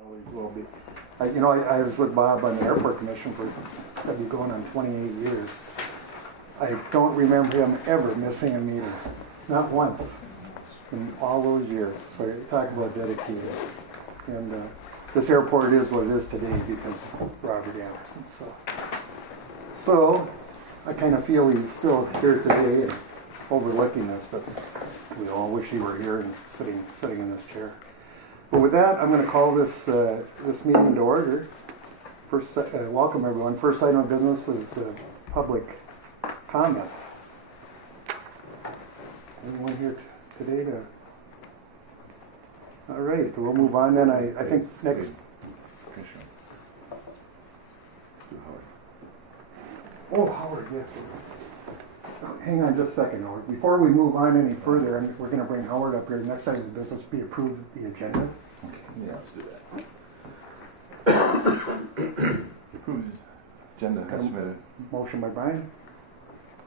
Always will be. I was with Bob on the airport commission for, I'd be going on 28 years. I don't remember him ever missing a meeting, not once in all those years. So you talk about dedicated. And this airport is what it is today because of Robert Anderson. So I kind of feel he's still here today and overlooking this, but we all wish he were here and sitting in this chair. But with that, I'm going to call this meeting to order. First, welcome everyone. First item of business is public comment. Anyone here today to? All right, we'll move on then. I think next. Oh, Howard, yes. Hang on just a second, Howard. Before we move on any further, we're going to bring Howard up here. Next item of business be approve the agenda. Okay. Yeah, let's do that. Approved agenda has submitted. Motion by Brian.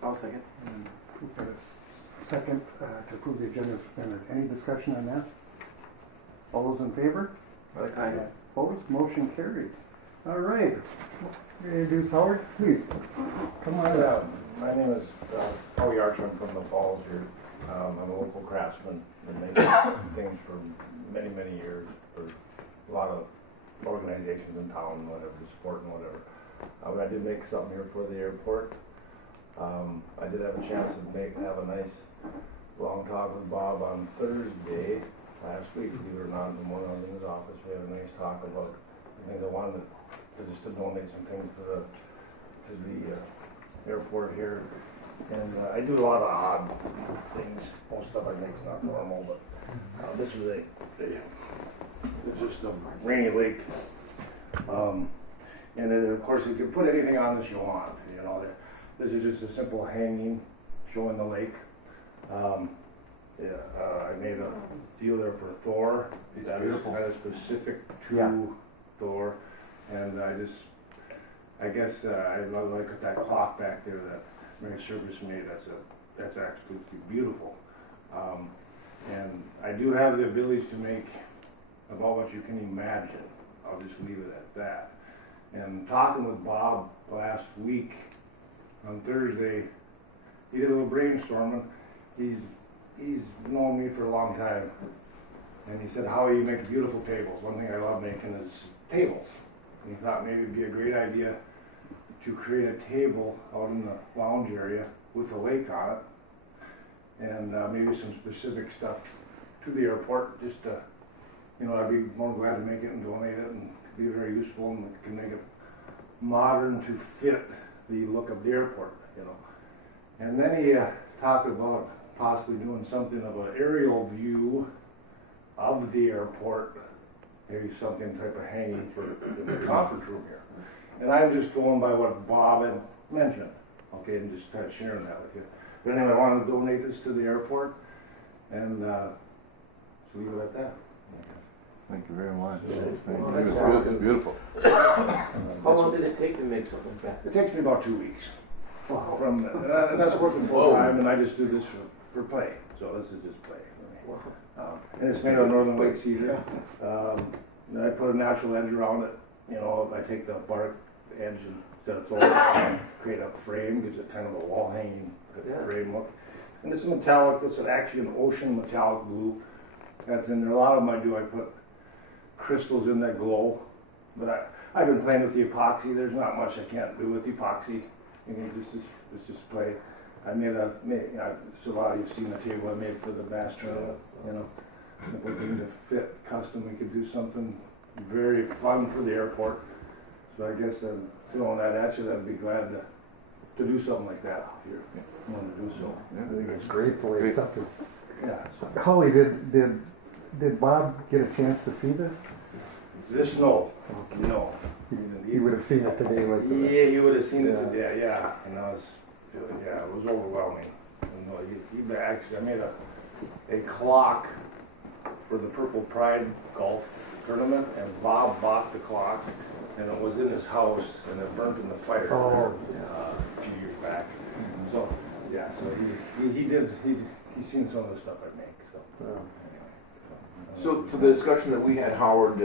I'll second. And second to approve the agenda is submitted. Any discussion on that? All those in favor? Aye. Opposed? Motion carries. All right. Introduce Howard, please. Come on out. My name is Howie Archer. I'm from the Falls here. I'm a local craftsman and made things for many, many years for a lot of organizations in town, whatever, sport and whatever. But I did make something here for the airport. I did have a chance to have a nice long talk with Bob on Thursday last week. We were not in the morning in his office. We had a nice talk about things I wanted to donate some things to the airport here. And I do a lot of odd things. Most stuff I make is not normal, but this was it's just a rainy lake. And then, of course, you can put anything on this you want. You know, this is just a simple hanging showing the lake. I made a deal there for Thor. That is kind of specific to Thor. And I guess I like that clock back there that Mary Service made. That's absolutely beautiful. And I do have the abilities to make about what you can imagine. I'll just leave it at that. And talking with Bob last week on Thursday, he did a little brainstorming. He's known me for a long time. And he said, how you make beautiful tables. One thing I love making is tables. And he thought maybe it'd be a great idea to create a table out in the lounge area with a lake on it. And maybe some specific stuff to the airport, just to, I'd be more glad to make it and donate it and be very useful and can make it modern to fit the look of the airport, And then he talked about possibly doing something of an aerial view of the airport, maybe something type of hanging for the conference room here. And I'm just going by what Bob had mentioned, okay, and just kind of sharing that with you. But anyway, I wanted to donate this to the airport, and so leave it at that. Thank you very much. It's beautiful. How long did it take to make something like that? It takes me about 2 weeks. And that's working full time, and I just do this for play. So this is just play for me. And it's made on Northern Lake Season. Then I put a natural edge around it. I take the bark edge and set it over, create a frame, gives it kind of a wall hanging frame look. And this is metallic. This is actually an ocean metallic blue that's in there. A lot of them I put crystals in that glow. But I've been playing with the epoxy. There's not much I can't do with epoxy. This is play. I made it's a lot of you've seen the table I made for the bass tournament. Simple thing to fit custom. We could do something very fun for the airport. So I guess throwing that at you, I'd be glad to do something like that if you want to do so. Yeah, I think it's great for you. Yeah. So. Howie, did Bob get a chance to see this? This no. He would have seen it today, like. Yeah, you would have seen it today. Yeah, and it was overwhelming. Actually, I made a clock for the Purple Pride golf tournament, and Bob bought the clock, and it was in his house, and it burnt in the fire a few years back. So he's seen some of the stuff I make. So So to the discussion that we had, Howard,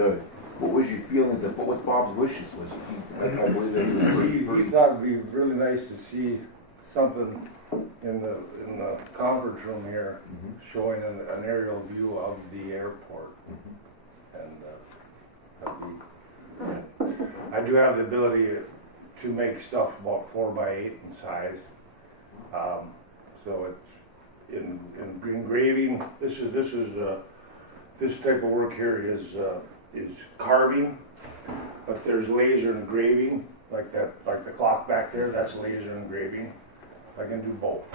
What was your feelings and what was Bob's wishes? Was he, I believe that He thought it'd be really nice to see something in the conference room here showing an aerial view of the airport. And that'd be, I do have the ability to make stuff about 4 by 8 in size. So it's in engraving. This type of work here is carving, but there's laser engraving like the clock back there. That's laser engraving. I can do both,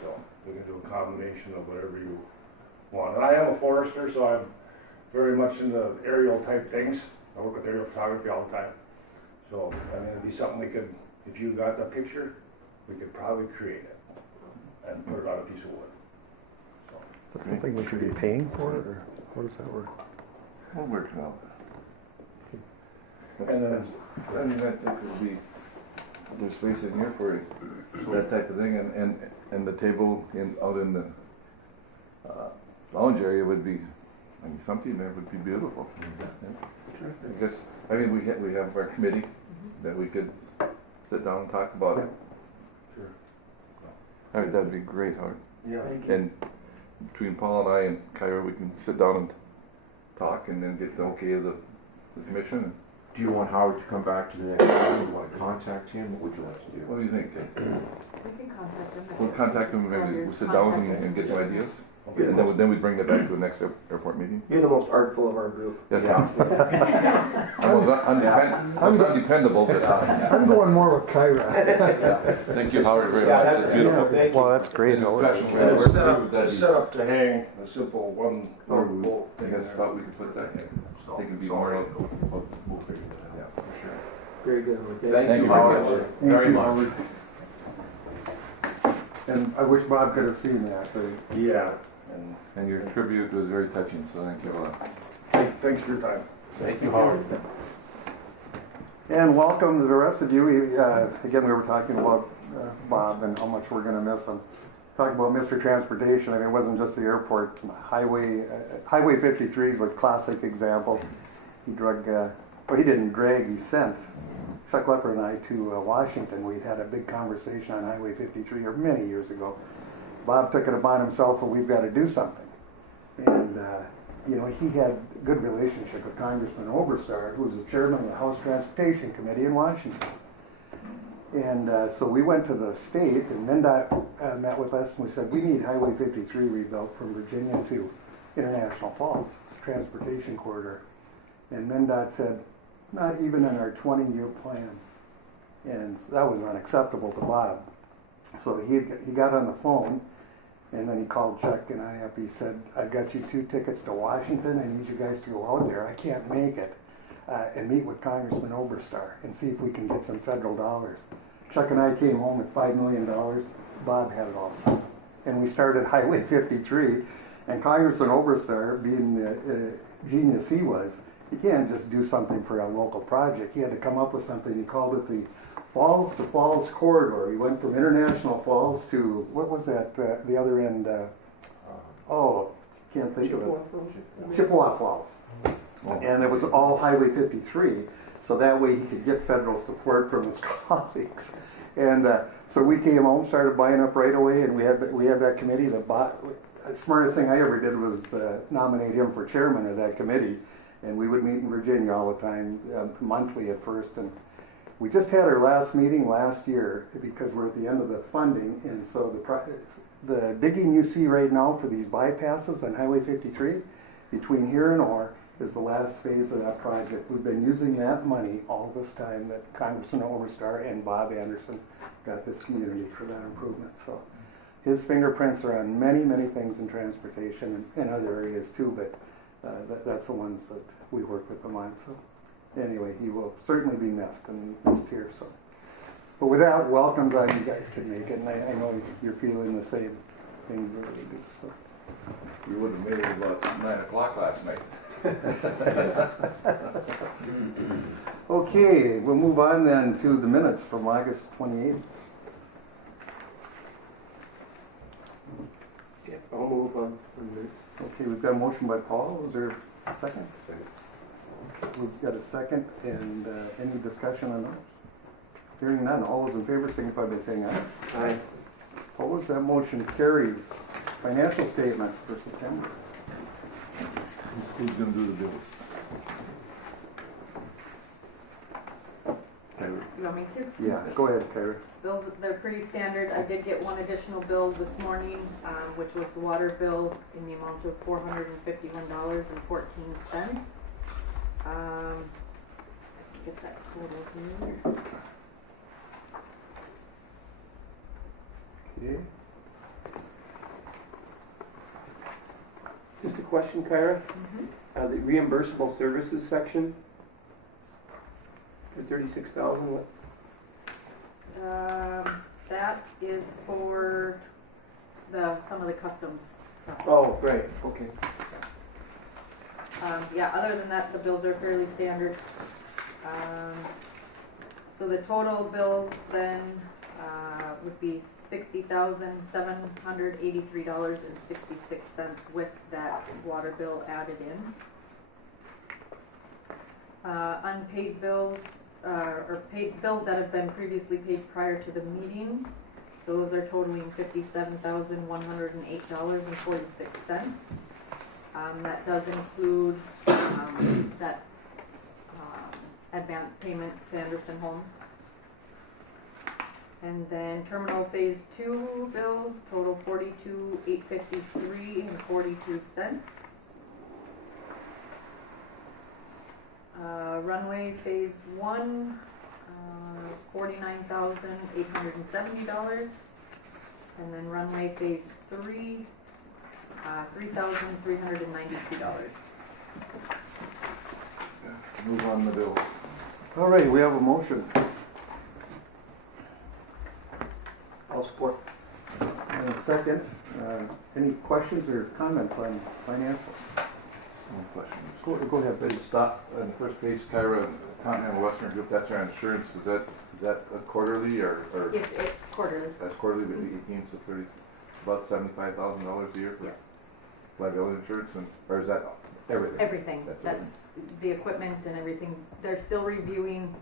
so we can do a combination of whatever you want. And I am a forester, so I'm very much into aerial type things. I work with aerial photography all the time. So I mean, it'd be something we could, if you got the picture, we could probably create it and put it on a piece of wood. So. Is that something we should be paying for, or how does that work? We'll work it out. And then, I think it'll be, there's space in here for that type of thing, and the table out in the lounge area would be, I mean, something there would be beautiful. I guess, I mean, we have our committee that we could sit down and talk about it. sure. I think that'd be great, Howard. Yeah. Thank you. And between Paul and I and Kyra, we can sit down and talk and then get the okay of the commission. Do you want Howard to come back to the next meeting? Do you want to contact him? What would you like to do? What do you think, Kate? We can contact them. We'll contact them, maybe we'll sit down and get some ideas. And then we bring that back to the next airport meeting. You're the most artful of our group. Yes. I was undependable, but I'm going more with Kyra. thank you, Howard, very Yeah, much. that's It's beautiful. Thank you. Well, that's great. And professional. And That'd it's be- set up to hang a simple one Or bolt we thing. got a spot we could put that. So, They can be so more. we'll figure that out for sure. Very good. Thank you, Howard, very much. And I wish Bob could have seen that, but Yeah. And your tribute was very touching, so thank you a lot. Thanks for your time. Thank you, Howard. And welcome to the rest of you. Again, we were talking about Bob and how much we're going to miss him. Talking about Mr. Transportation, I mean, it wasn't just the airport. Highway 53 is a classic example. He he didn't drag, he sent Chuck Lepper and I to Washington. We had a big conversation on Highway 53 many years ago. Bob took it upon himself, and we've got to do something. And he had a good relationship with Congressman Oberstar, who was the chairman of the House Transportation Committee in Washington. And so we went to the state, and MnDOT met with us, and we said, we need Highway 53 rebuilt from Virginia to International Falls. It's a transportation corridor. And MnDOT said, not even in our 20-year plan. And so that was unacceptable to Bob. So he got on the phone, and then he called Chuck and I up. He said, I've got you 2 tickets to Washington. I need you guys to go out there. I can't make it. And meet with Congressman Oberstar and see if we can get some federal dollars. Chuck and I came home with $5 million. Bob had it all set. And we started Highway 53. And Congressman Oberstar, being the genius he was, he can't just do something for a local project. He had to come up with something. He called it the Falls to Falls corridor. He went from International Falls to, what was that, the other end? Can't think of it. Chippewa Falls. And it was all Highway 53, so that way he could get federal support from his colleagues. And so we came home, started buying up right away, and we had that committee that bought. The smartest thing I ever did was nominate him for chairman of that committee. And we would meet in Virginia all the time, monthly at first. And we just had our last meeting last year because we're at the end of the funding. And so the digging you see right now for these bypasses on Highway 53 between here and Orr is the last phase of that project. We've been using that money all this time that Congressman Oberstar and Bob Anderson got this community for that improvement. So his fingerprints are on many, many things in transportation and other areas too, but that's the ones that we work with them on. So anyway, he will certainly be missed and missed here. So, but with that, welcome, glad you guys could make it, and I know you're feeling the same things that we do. So. We would have made it about 9 o'clock last night. Okay, we'll move on then to the minutes from August 28th. Yeah, I'll move on. Okay, we've got a motion by Paul. Is there a second? we've got a second, and any discussion on those? Hearing none, all those in favor signify by saying aye. Aye. Opposed, that motion carries. Financial statements for September. Who's gonna do the bills? Tyler? You want me to? Yeah, go ahead, Kyra. Bills, they're pretty standard. I did get one additional bill this morning, which was the water bill in the amount of $451.14. Get that total here. Okay. Just a question, Kyra. The reimbursable services section for 36,000. What? That is for some of the customs stuff. Oh, right. Okay. Yeah, other than that, the bills are fairly standard. So the total bills then would be $60,783.66 with that water bill added in. Unpaid bills, or paid bills that have been previously paid prior to the meeting, those are totaling $57,108.46. That does include that advance payment to Anderson Homes. And then terminal phase 2 bills total $42,853.42. Runway phase 1, $49,870. And then runway phase 3, $3,392. Move on the bills. All right, we have a motion. I'll support. And a second. Any questions or comments on financial? One question. Go ahead, But please. stop on the first page, Kyra, Continental Western Group, that's our insurance, is that a quarterly or It's quarterly, that's quarterly, but 18, so 30, about $75,000 a year for yes. liability insurance, or is that everything? Everything, That's that's the equipment and everything. They're still reviewing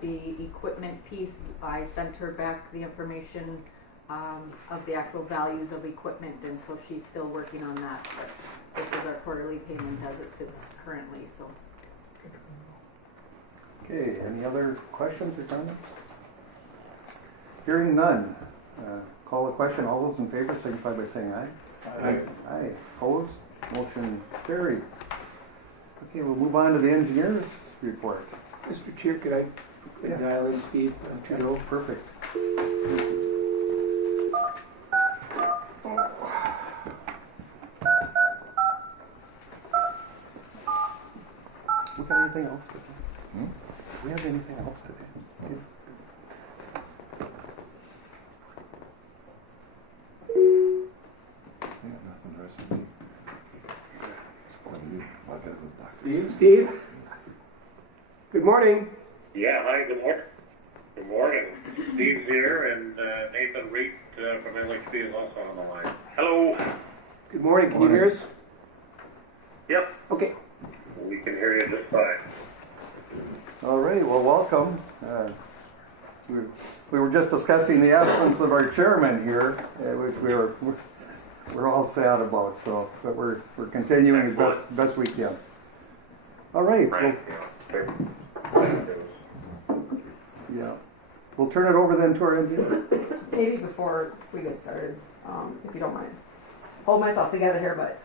the equipment piece. I sent her back the information of the actual values of equipment, and so she's still working on that. But this is our quarterly payment as it sits currently, so. Okay, any other questions or comments? Hearing none. Call the question. All those in favor signify by saying aye. Aye. Aye. Opposed? Motion carries. Okay, we'll move on to the engineer's report. Mr. Chair, could I Yeah. dial in Steve Trudeau? Perfect. We got anything else today? Hmm? Do we have anything else today? Yeah, nothing the rest of the week. You, I gotta go back. Steve? Good morning. Yeah, hi, good morning. Good morning. Steve's here, and Nathan Reed from LHP is also on the line. Hello. Good morning. Can you hear us? Yep, Okay. we can hear you just fine. All right, well, welcome. We were just discussing the absence of our chairman here, which we're all sad about. So, but we're continuing as best we can. All right. Right. Yeah. We'll turn it over then to our engineer. Maybe before we get started, if you don't mind. Hold myself together here, but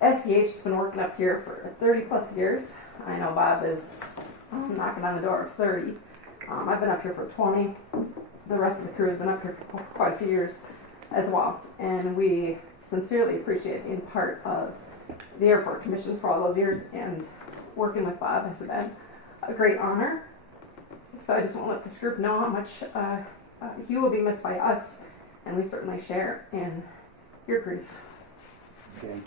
SEH has been working up here for 30 plus years. I know Bob is knocking on the door of 30. I've been up here for 20. The rest of the crew has been up here for quite a few years as well. And we sincerely appreciate being part of the Airport Commission for all those years, and working with Bob has been a great honor. So I just want to let this group know how much he will be missed by us, and we certainly share in your grief. Thank you.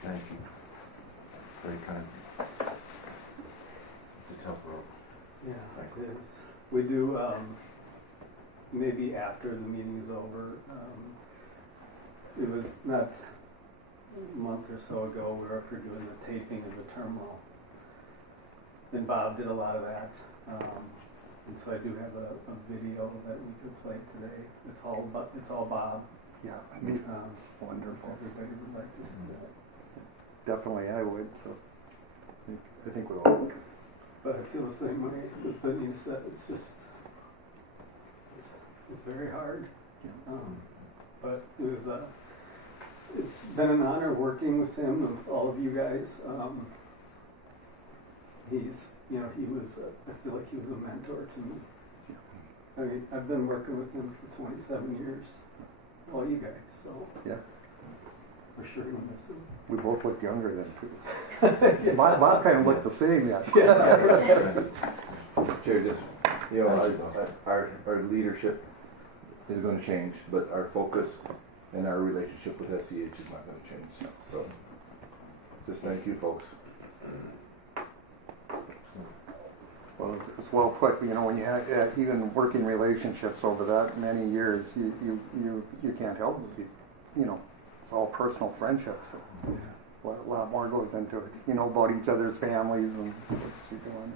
Thank you. Very kind. It's a tough road. Yeah, it is. We do, maybe after the meeting is over, it was not a month or so ago, we were up here doing the taping of the terminal. And Bob did a lot of that. And so I do have a video that we could play today. It's all Bob. Yeah, I mean, Wonderful. Everybody would like to see that. definitely I would, so I think we all. But I feel the same way as Benny said. It's just, it's very hard. Yeah. But it was, it's been an honor working with him, with all of you guys. He's, he was, I feel like he was a mentor to me. I mean, I've been working with him for 27 years, all you guys, so. Yeah. For sure gonna miss him. We both look younger than too. Bob kind of looked the same yet. Chair, just, our leadership is gonna change, but our focus and our relationship with SEH is not gonna change, so. Just thank you, folks. Well, it's well put. When you have even working relationships over that many years, you can't help but be, it's all personal friendship. So a lot more goes into it. You know about each other's families and what you're doing.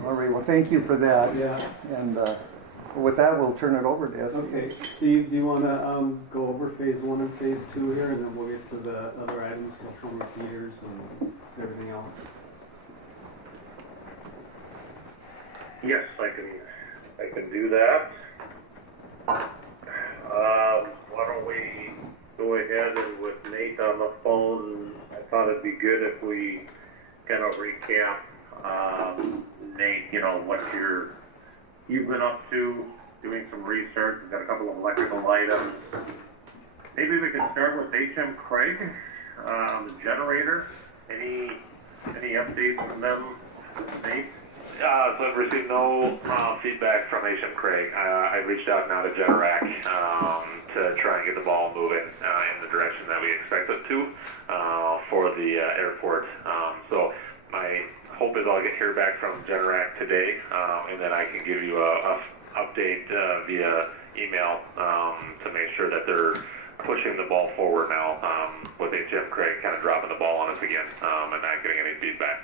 Yeah. All right. Well, thank you for that. Yeah. And with that, we'll turn it over to SEH. Okay, Steve, do you want to go over phase 1 and phase 2 here, and then we'll get to the other items, cell phone repeaters and everything else? Yes, I can do that. Why don't we go ahead and with Nate on the phone, I thought it'd be good if we kind of recap, Nate, what you've been up to, doing some research. We've got a couple of electrical items. Maybe we could start with HM Craig, the generator. Any updates from them, Nate? So I've received no feedback from HM Craig. I reached out now to Generac to try and get the ball moving in the direction that we expect it to for the airport. So my hope is I'll hear back from Generac today, and then I can give you a update via email to make sure that they're pushing the ball forward now with HM Craig kind of dropping the ball on us again and not getting any feedback.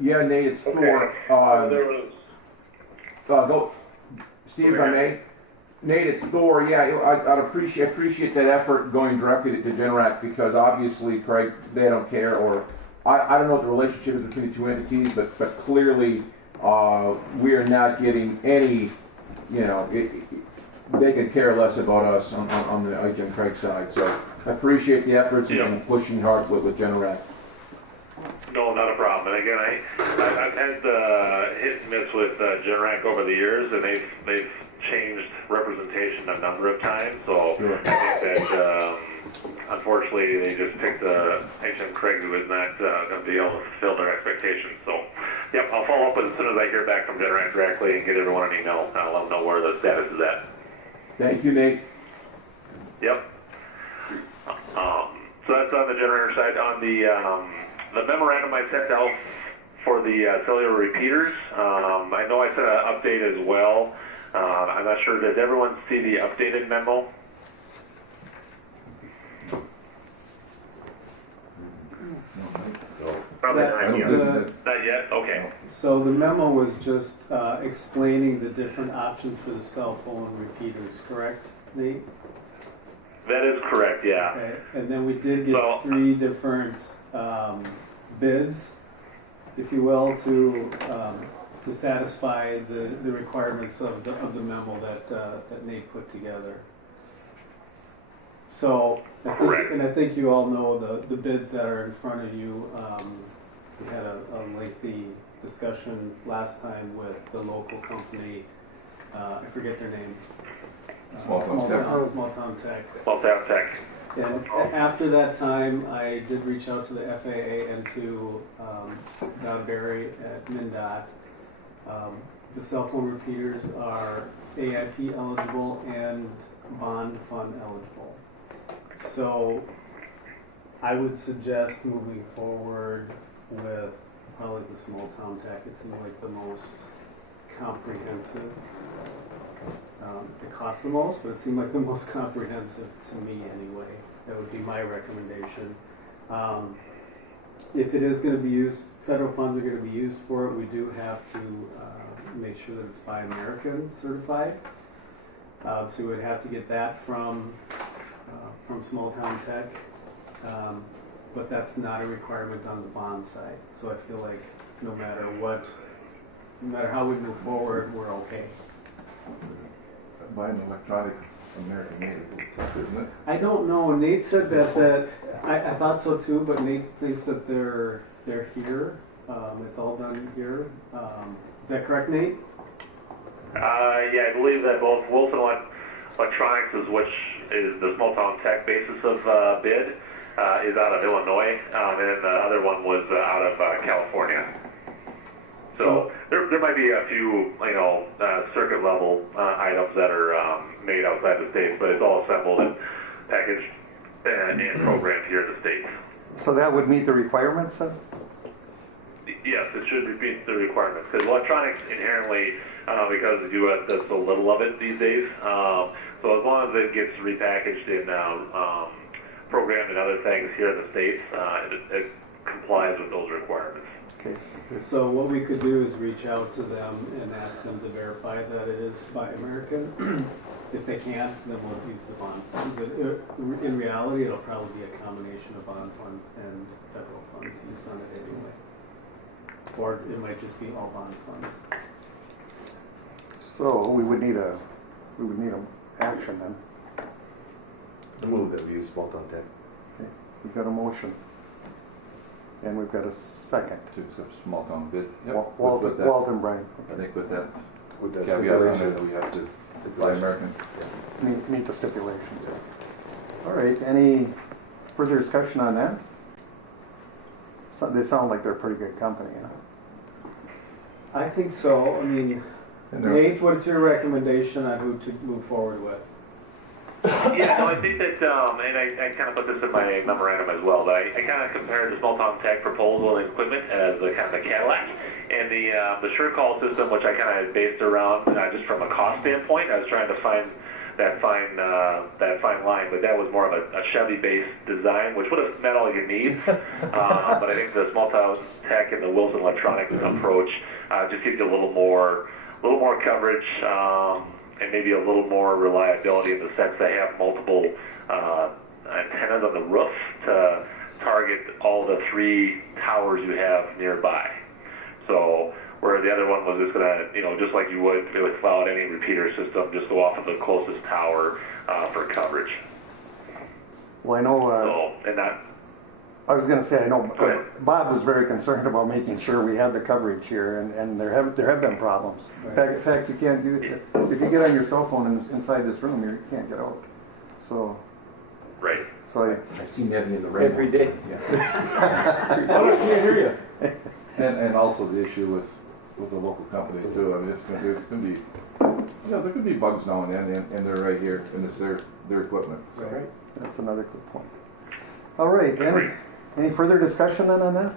Yeah, Nate, it's Thor. There was Go, Steve, if I may. Nate, it's Thor. Yeah, I'd appreciate that effort going directly to Generac, because obviously, Craig, they don't care, or I don't know what the relationship is between the two entities, but clearly we are not getting any. They could care less about us on the HM Craig side. So I appreciate the efforts and pushing hard with Generac. No, not a problem. And again, I've had hit and miss with Generac over the years, and they've changed representation a number of times. So Sure. I think that unfortunately they just picked HM Craig, who is not going to be able to fulfill their expectations. So, yep, I'll follow up as soon as I hear back from Generac directly and get everyone an email. I'll let them know where the status is at. Thank you, Nate. Yep. So that's on the generator side. On the memorandum I sent out for the cellular repeaters, I know I sent an update as well. I'm not sure, does everyone see the updated memo? probably That- not yet. Not yet? Okay. So the memo was just explaining the different options for the cell phone repeaters, correct, Nate? That is correct, yeah. Okay, and then we did get So- 3 different bids, if you will, to satisfy the requirements of the memo that Nate put together. So, Correct. I think you all know the bids that are in front of you. We had a lengthy discussion last time with the local company. I forget their name. Small Town Tech. Small Town Tech. Well, Tap Tech. And after that time, I did reach out to the FAA and to Don Barry at MnDOT. The cell phone repeaters are AIP eligible and bond fund eligible. So I would suggest moving forward with probably the Small Town Tech. It seems like the most comprehensive. It cost the most, but it seemed like the most comprehensive to me anyway. That would be my recommendation. If it is going to be used, federal funds are going to be used for it, we do have to make sure that it's Buy American certified. So we would have to get that from Small Town Tech, but that's not a requirement on the bond side. So I feel like no matter how we move forward, we're okay. Buy an electronic American made, isn't it? I don't know. Nate said that I thought so too, but Nate thinks that they're here. It's all done here. Is that correct, Nate? Yeah, I believe that both Wilson Electronics, which is the small town tech basis of bid, is out of Illinois, and then the other one was out of California. So there might be a few, circuit level items that are made outside the states, but it's all assembled and packaged and programmed here in the states. So that would meet the requirements then? Yes, it should meet the requirements, because electronics inherently, because the U.S. does so little of it these days, so as long as it gets repackaged and programmed and other things here in the States, it complies with those requirements. Okay. So what we could do is reach out to them and ask them to verify that it is Buy American. If they can't, then we'll use the bond funds. In reality, it'll probably be a combination of bond funds and federal funds used on it anyway. Or it might just be all bond funds. So we would need a action then. Move that we use Small Town Tech. Okay. We've got a motion. And we've got a second. To accept small town bid. Walt and Brian. I think with that With that caveat on there stipulation. that we have to buy American. Meet the stipulations. All right, any further discussion on that? So they sound like they're a pretty good company, you know? I think so. I mean, And they're- Nate, what's your recommendation on who to move forward with? Yeah, no, I think that, and I kind of put this in my memorandum as well, but I kind of compared the small town tech proposal and equipment as the kind of the Cadillac, and the sure call system, which I kind of based around just from a cost standpoint. I was trying to find that fine line, but that was more of a Chevy-based design, which would have met all your needs. But I think the small town tech and the Wilson Electronics approach just gives you a little more coverage. And maybe a little more reliability in the sense they have multiple antennas on the roof to target all the 3 towers you have nearby. So where the other one was just going to, just like you would without any repeater system, just go off of the closest tower for coverage. Well, I know, I was going to say, I know Bob was very concerned about making sure we had the coverage here, and there have been problems. In fact, you can't do it. If you get on your cell phone inside this room, you can't get out. So, right. So I see Nevy in the rain. Every day. Yeah. I can't hear you. And also the issue with the local company too. I mean, it's going to be, there could be bugs now and then, and they're right here, and it's their equipment. So. right. That's another good point. All right, any further discussion then on that?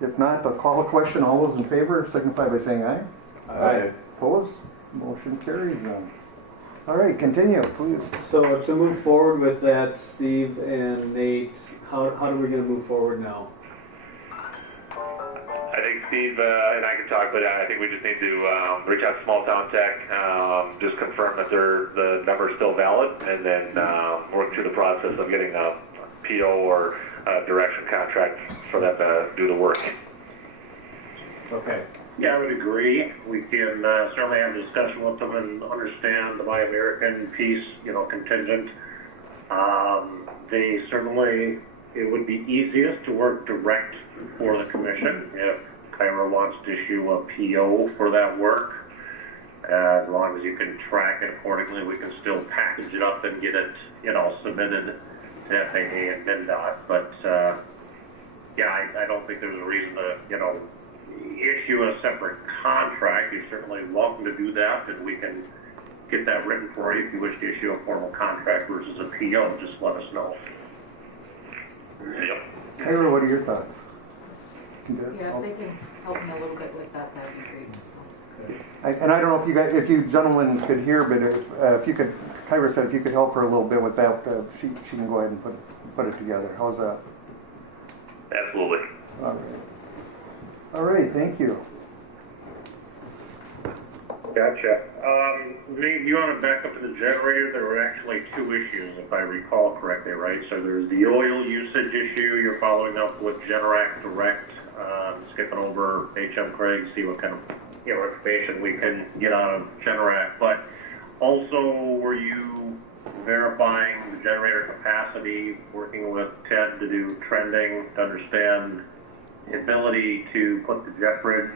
If not, I'll call a question. All those in favor signify by saying aye. Aye. Opposed? Motion carries then. All right, continue, please. So to move forward with that, Steve and Nate, how are we going to move forward now? I think Steve and I can talk, but I think we just need to reach out to Small Town Tech, just confirm that the number is still valid, and then work through the process of getting a PO or direction contract for them to do the work. Okay. Yeah, I would agree. We can certainly have a discussion with them and understand the Buy American piece, contingent. They certainly, it would be easiest to work direct for the commission if Kyra wants to issue a PO for that work. As long as you can track it accordingly, we can still package it up and get it, submitted to FAA and MnDOT. But, I don't think there's a reason to, issue a separate contract. You're certainly welcome to do that, and we can get that written for you if you wish to issue a formal contract versus a PO. Just let us know. Yep. Kyra, what are your thoughts? Yeah, if they can help me a little bit with that, that'd be great. And I don't know if you guys, if you gentlemen could hear, but if you could, Kyra said if you could help her a little bit with that, she can go ahead and put it together. How's that? Absolutely. All right, thank you. Gotcha. Nate, you want to back up to the generator? There were actually two issues, if I recall correctly, right? So there's the oil usage issue. You're following up with Generac Direct, skipping over HM Craig, see what kind of information we can get out of Generac. But also, were you verifying the generator capacity, working with Ted to do trending to understand the ability to put the jet bridge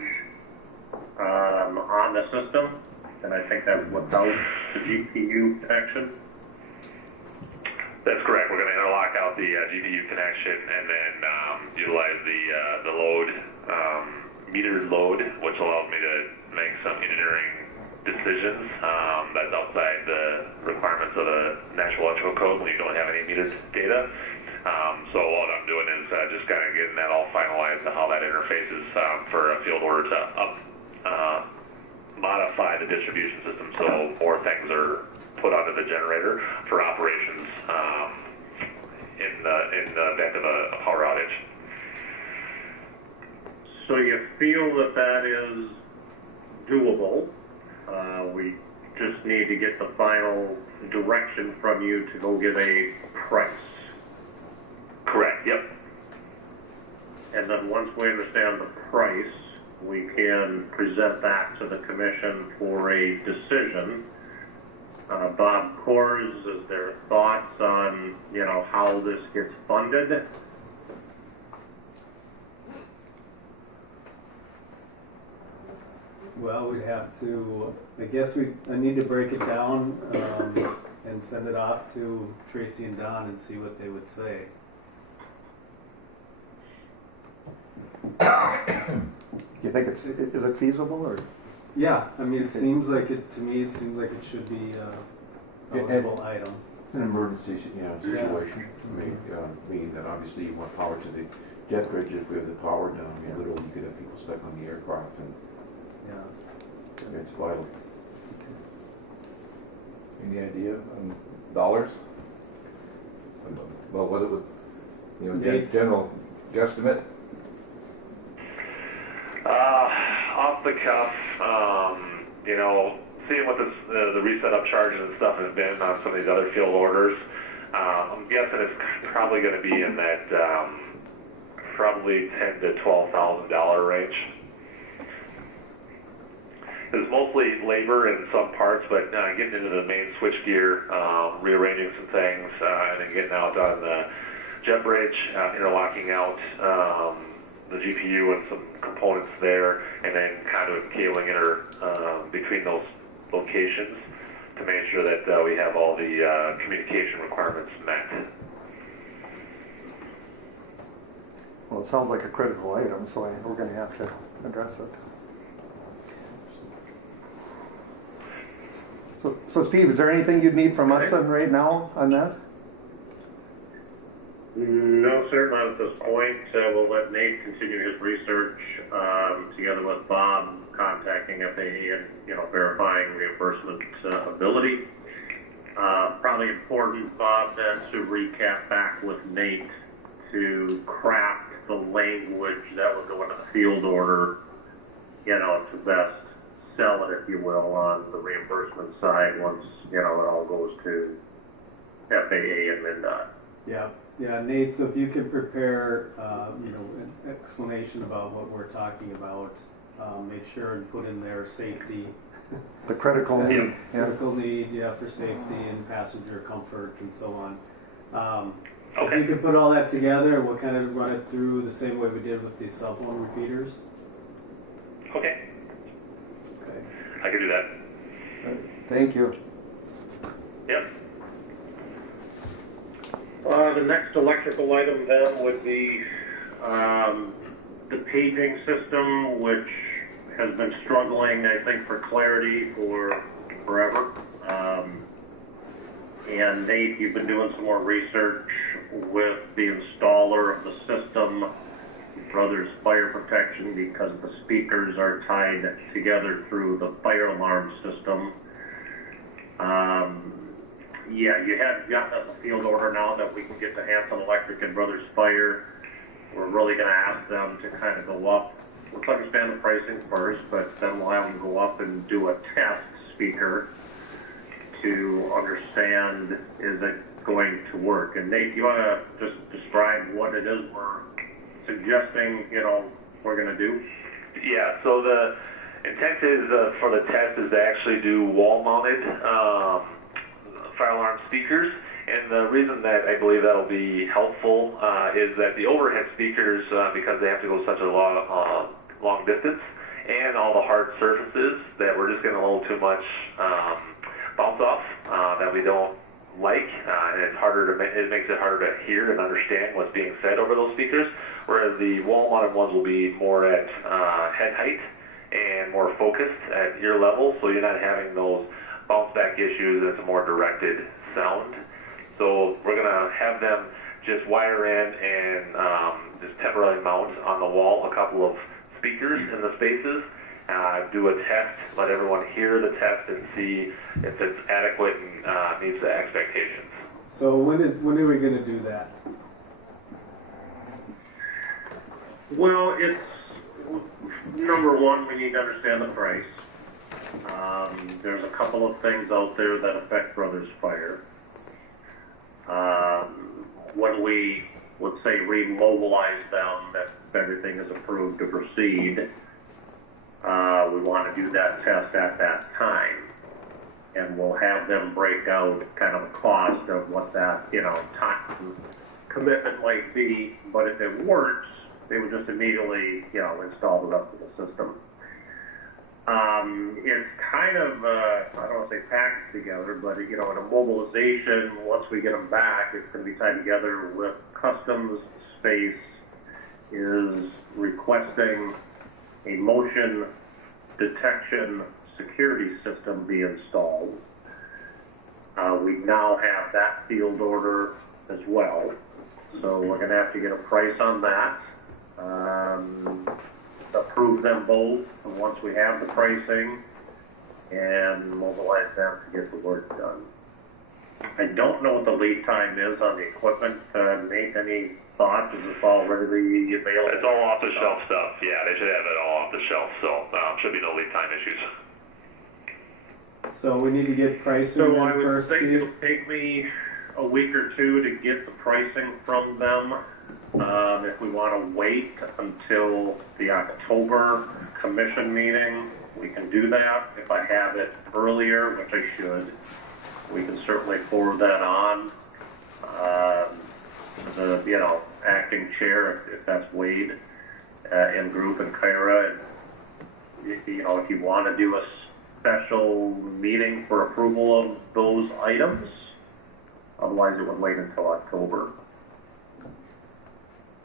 on the system? And I think that was without the GPU connection. That's correct. We're going to interlock out the GPU connection and then utilize the load, metered load, which allows me to make some engineering decisions that's outside the requirements of the National Electrical Code when you don't have any metered data. So what I'm doing is just kind of getting that all finalized and how that interfaces for a field order to modify the distribution system so more things are put onto the generator for operations in the event of a power outage. So you feel that that is doable. We just need to get the final direction from you to go get a price. Correct, yep. And then once we understand the price, we can present that to the commission for a decision. Bob Kors, is there thoughts on, how this gets funded? Well, we'd have to, I guess I need to break it down and send it off to Tracy and Don and see what they would say. You think is it feasible or? Yeah, I mean, it seems like it, to me, it seems like it should be a eligible item. It's an emergency, situation. Meaning that obviously you want power to the jet bridge. If we have the power down, literally you could have people stuck on the aircraft, and it's vital. Any idea on dollars? Well, what it would, general guesstimate? Off the cuff, seeing what the reset up charges and stuff has been on some of these other field orders, I'm guessing it's probably going to be in that probably $10,000 to $12,000 range. It's mostly labor in some parts, but getting into the main switchgear, rearranging some things, and then getting out on the jet bridge, interlocking out the GPU and some components there, and then kind of cabling between those locations to make sure that we have all the communication requirements met. Well, it sounds like a critical item, so we're going to have to address it. So Steve, is there anything you'd need from us right now on that? No, sir, not at this point. We'll let Nate continue his research together with Bob, contacting FAA and verifying reimbursement ability. Probably important, Bob, then to recap back with Nate to craft the language that would go into the field order, to best sell it, if you will, on the reimbursement side once it all goes to FAA and MnDOT. Yeah, Nate, so if you could prepare, an explanation about what we're talking about, make sure and put in there safety. The critical need. Critical need, for safety and passenger comfort and so on. Okay. If you could put all that together, we'll kind of run it through the same way we did with the cell phone repeaters. Okay. Okay. I can do that. Thank you. Yep. The next electrical item then would be the paging system, which has been struggling, I think, for clarity for forever. And Nate, you've been doing some more research with the installer of the system. Brothers Fire Protection because the speakers are tied together through the fire alarm system. Yeah, you have got a field order now that we can get to Hanson Electric and Brothers Fire. We're really going to ask them to kind of go up. Let's understand the pricing first, but then we'll have them go up and do a test speaker to understand, is it going to work? And Nate, you want to just describe what it is we're suggesting, we're going to do? Yeah, so the intent is for the test is to actually do wall-mounted fire alarm speakers. And the reason that I believe that'll be helpful is that the overhead speakers, because they have to go such a long distance, and all the hard surfaces, that we're just getting a little too much bounce off that we don't like, and it makes it harder to hear and understand what's being said over those speakers. Whereas the wall-mounted ones will be more at head height and more focused at ear level, so you're not having those bounce back issues. It's a more directed sound. So we're gonna have them just wire in and just temporarily mount on the wall a couple of speakers in the spaces. Do a test, let everyone hear the test and see if it's adequate and meets the expectations. So when are we going to do that? Well, it's number one, we need to understand the price. There's a couple of things out there that affect Brothers Fire. When we, let's say, remobilize them, if everything is approved to proceed, we want to do that test at that time. And we'll have them break out kind of a cost of what that, time commitment might be. But if it works, they would just immediately, install the rest of the system. It's kind of, I don't want to say packaged together, but, in a mobilization, once we get them back, it's going to be tied together with customs space is requesting a motion detection security system be installed. We now have that field order as well, so we're going to have to get a price on that. Approve them both once we have the pricing and mobilize them to get the work done. I don't know what the lead time is on the equipment. Nate, any thoughts? Is this all readily available? It's all off the shelf stuff. Yeah, they should have it all off the shelf, so should be no lead time issues. So we need to get pricing So then I would first, think Steve? it'll take me a week or two to get the pricing from them. If we want to wait until the October commission meeting, we can do that. If I have it earlier, which I should, we can certainly forward that on to the acting chair if that's Wade in group and Kyra. And, if you want to do a special meeting for approval of those items, otherwise it would wait until October.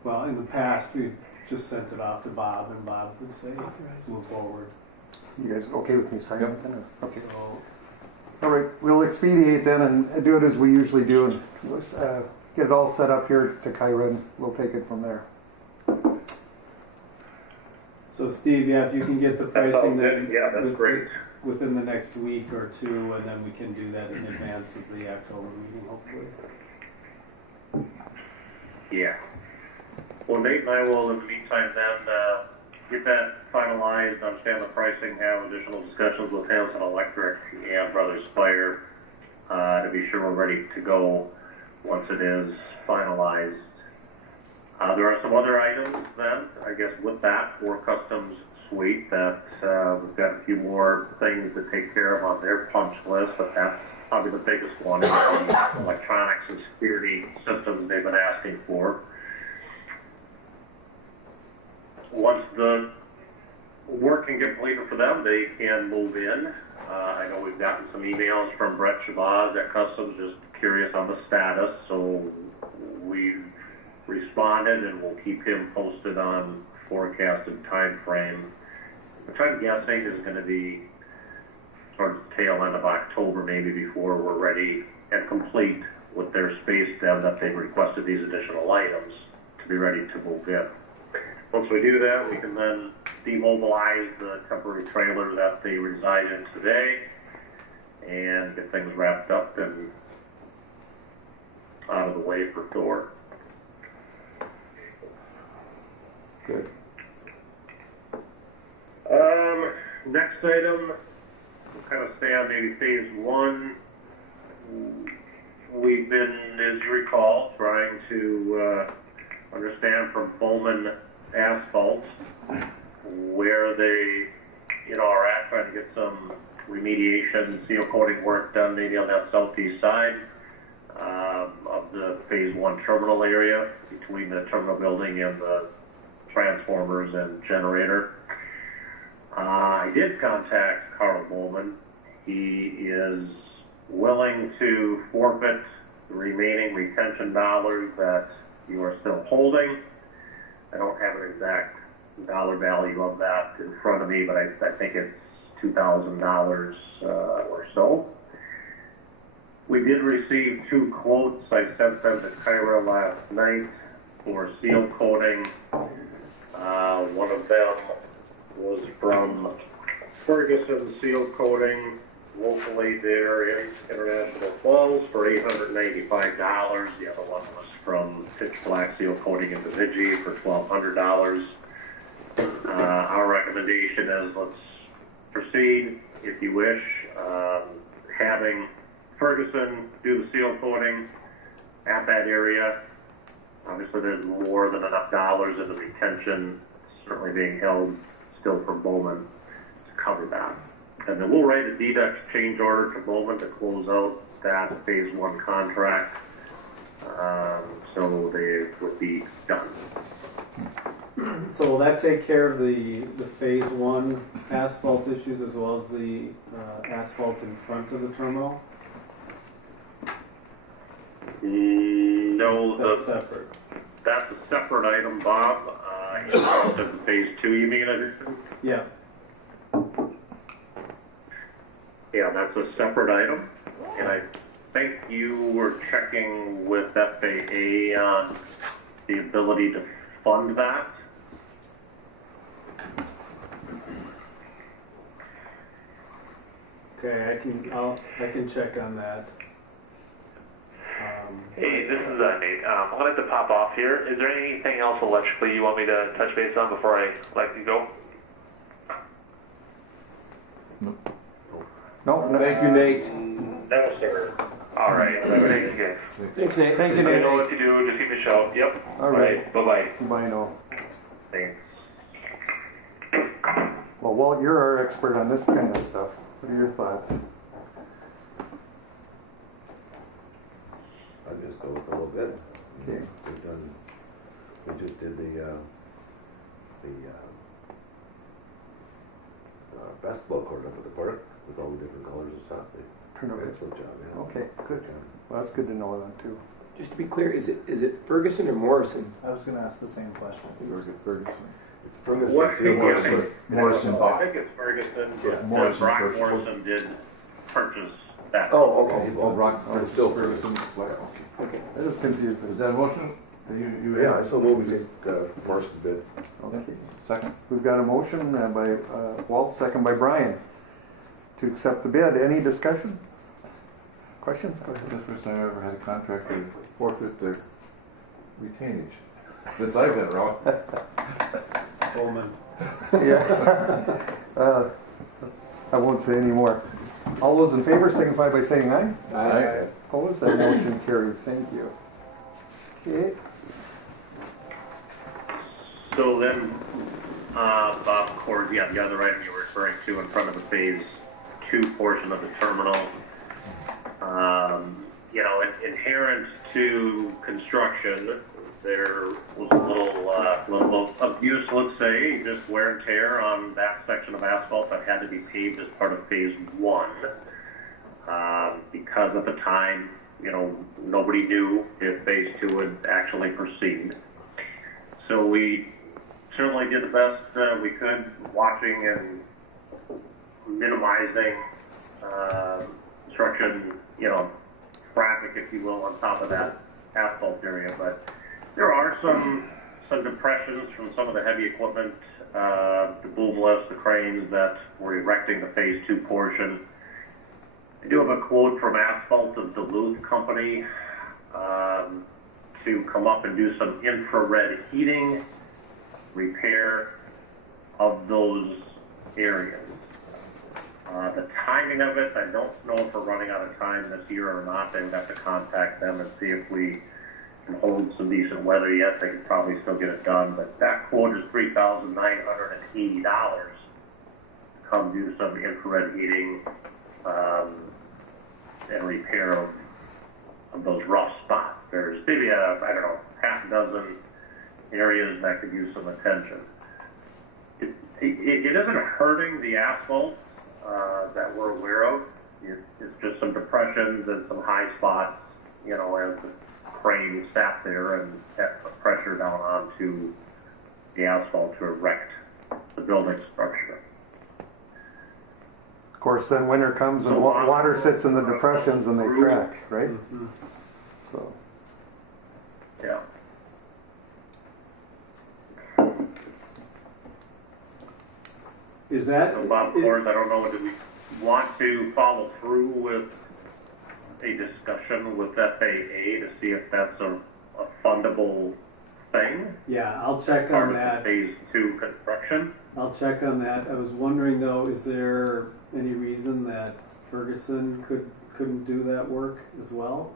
Well, in the past, we've just sent it off to Bob, and Bob would say, move forward. You guys okay with me signing it then? Okay. So, All right, we'll expedite then and do it as we usually do, and let's, get it all set up here to Kyra, and we'll take it from there. so Steve, yeah, if you can get the pricing then Yeah, that's great. within the next week or two, and then we can do that in advance of the October meeting, hopefully. Yeah. Well, Nate and I will, in the meantime, then get that finalized, understand the pricing, have additional discussions with Hanson Electric and Brothers Fire to be sure we're ready to go once it is finalized. There are some other items then, I guess, with that for Customs Suite that we've got a few more things to take care of on their punch list, but that's probably the biggest one, is the electronics and security systems they've been asking for. Once the work can get completed for them, they can move in. I know we've gotten some emails from Brett Shabazz at Customs, just curious on the status, so we've responded and we'll keep him posted on forecasted time frame. I'm guessing is going to be towards the tail end of October, maybe, before we're ready and complete with their space dev that they've requested these additional items to be ready to move in. once we do that, we can then demobilize the temporary trailer that they reside in today and get things wrapped up and out of the way for Thor. Good. Next item, we'll kind of stay on maybe phase one. We've been, as you recall, trying to understand from Bowman Asphalt where they, are at, trying to get some remediation, seal coating work done maybe on that southeast side of the phase one terminal area between the terminal building and the transformers and generator. I did contact Carl Bowman. He is willing to forfeit the remaining retention dollars that you are still holding. I don't have an exact dollar value of that in front of me, but I think it's $2,000 or so. We did receive 2 quotes. I sent them to Kyra last night for seal coating. One of them was from Ferguson Seal Coating, locally there in International Falls, for $895. The other one was from Pitch Black Seal Coating in Bemidji for $1,200. Our recommendation is let's proceed, if you wish, having Ferguson do the seal coating at that area. Obviously, there's more than enough dollars in the retention certainly being held still from Bowman to cover that. And then we'll write a deduct change order to Bowman to close out that phase one contract, so they would be done. So will that take care of the phase one asphalt issues as well as the asphalt in front of the terminal? No, That's separate. that's a separate item, Bob. In terms of the phase two, you mean? Yeah. Yeah, that's a separate item. And I think you were checking with FAA on the ability to fund that. Okay, I can check on that. Hey, this is Nate. I'm going to have to pop off here. Is there anything else electrically you want me to touch base on before I let you go? No, Thank you, Nate. No, sir. All right. Thank you, guys. Thanks, Nate. Thank you, If you Nate. know what to do, just give me a shout. Yep. All right. Bye-bye. Bye now. Thanks. Well, Walt, you're our expert on this kind of stuff. What are your thoughts? I'd just go with a little bit. Okay. We just did the basketball court up at the park with all the different colors and stuff. They Turn did over. an excellent job, yeah. Okay, good. Well, that's good to know then too. Just to be clear, is it Ferguson or Morrison? I was going to ask the same question. Ferguson. It's Ferguson. What Seal Morrison? Coating. Morrison I bought. think it's Ferguson. Yeah. Morrison Brock purchased. Morrison did purchase that. Oh, okay. Oh, Brock's, it's still Ferguson. Ferguson. Okay. That is confusing. Is that a motion? You Yeah, I still move we take Morrison bid. Okay. Second. We've got a motion by Walt, second by Brian, to accept the bid. Any discussion? Questions? Go ahead. That's the first time I ever had a contractor forfeit their retainage. Since I've been around. Bowman. Yeah. I won't say any more. All those in favor signify by saying aye. Aye. Opposed? That motion carries. Thank you. Okay. So then, Bob Cord, yeah, the other item you were referring to in front of the phase two portion of the terminal. Inherent to construction, there was a little abuse, let's say, just wear and tear on that section of asphalt that had to be paved as part of phase one. Because at the time, nobody knew if phase two would actually proceed. So we certainly did the best we could, watching and minimizing construction, traffic, if you will, on top of that asphalt area. But there are some some depressions from some of the heavy equipment, the boom lifts, the cranes that were erecting the phase 2 portion. I do have a quote from Asphalt of Duluth Company to come up and do some infrared heating, repair of those areas. The timing of it, I don't know if we're running out of time this year or not. They would have to contact them and see if we can hold some decent weather yet. They could probably still get it done, but that quote is $3,980 to come do some infrared heating and repair of those rough spots. There's maybe I don't know, half a dozen areas that could use some attention. It isn't hurting the asphalt that we're aware of. It's just some depressions and some high spots, you know, as the crane sat there and that put pressure down onto the asphalt to erect the building structure. Of course, then winter comes and So water sits in the depressions and they crack, right? Mhm. So, Yeah. Is that? So Bob, of course, I don't know, do we want to follow through with a discussion with FAA to see if that's a fundable thing? Yeah, I'll check Part on of that. the phase 2 construction? I'll check on that. I was wondering though, is there any reason that Ferguson couldn't do that work as well?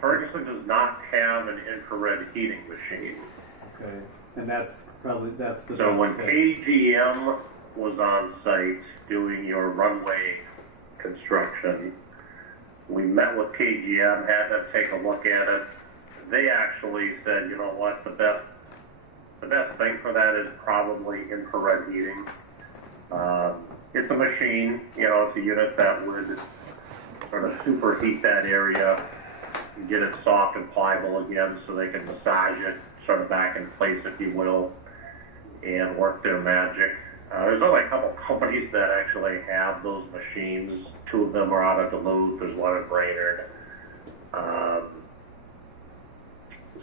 Ferguson does not have an infrared heating machine. Okay. And that's the So best when fix. KGM was on site doing your runway construction, we met with KGM, had them take a look at it. They actually said, you know what, the best thing for that is probably infrared heating. It's a machine, you know, it's a unit that would sort of superheat that area and get it soft and pliable again so they can massage it sort of back in place, if you will, and work their magic. There's only a couple companies that actually have those machines. 2 of them are out of Duluth. There's one in Brainerd.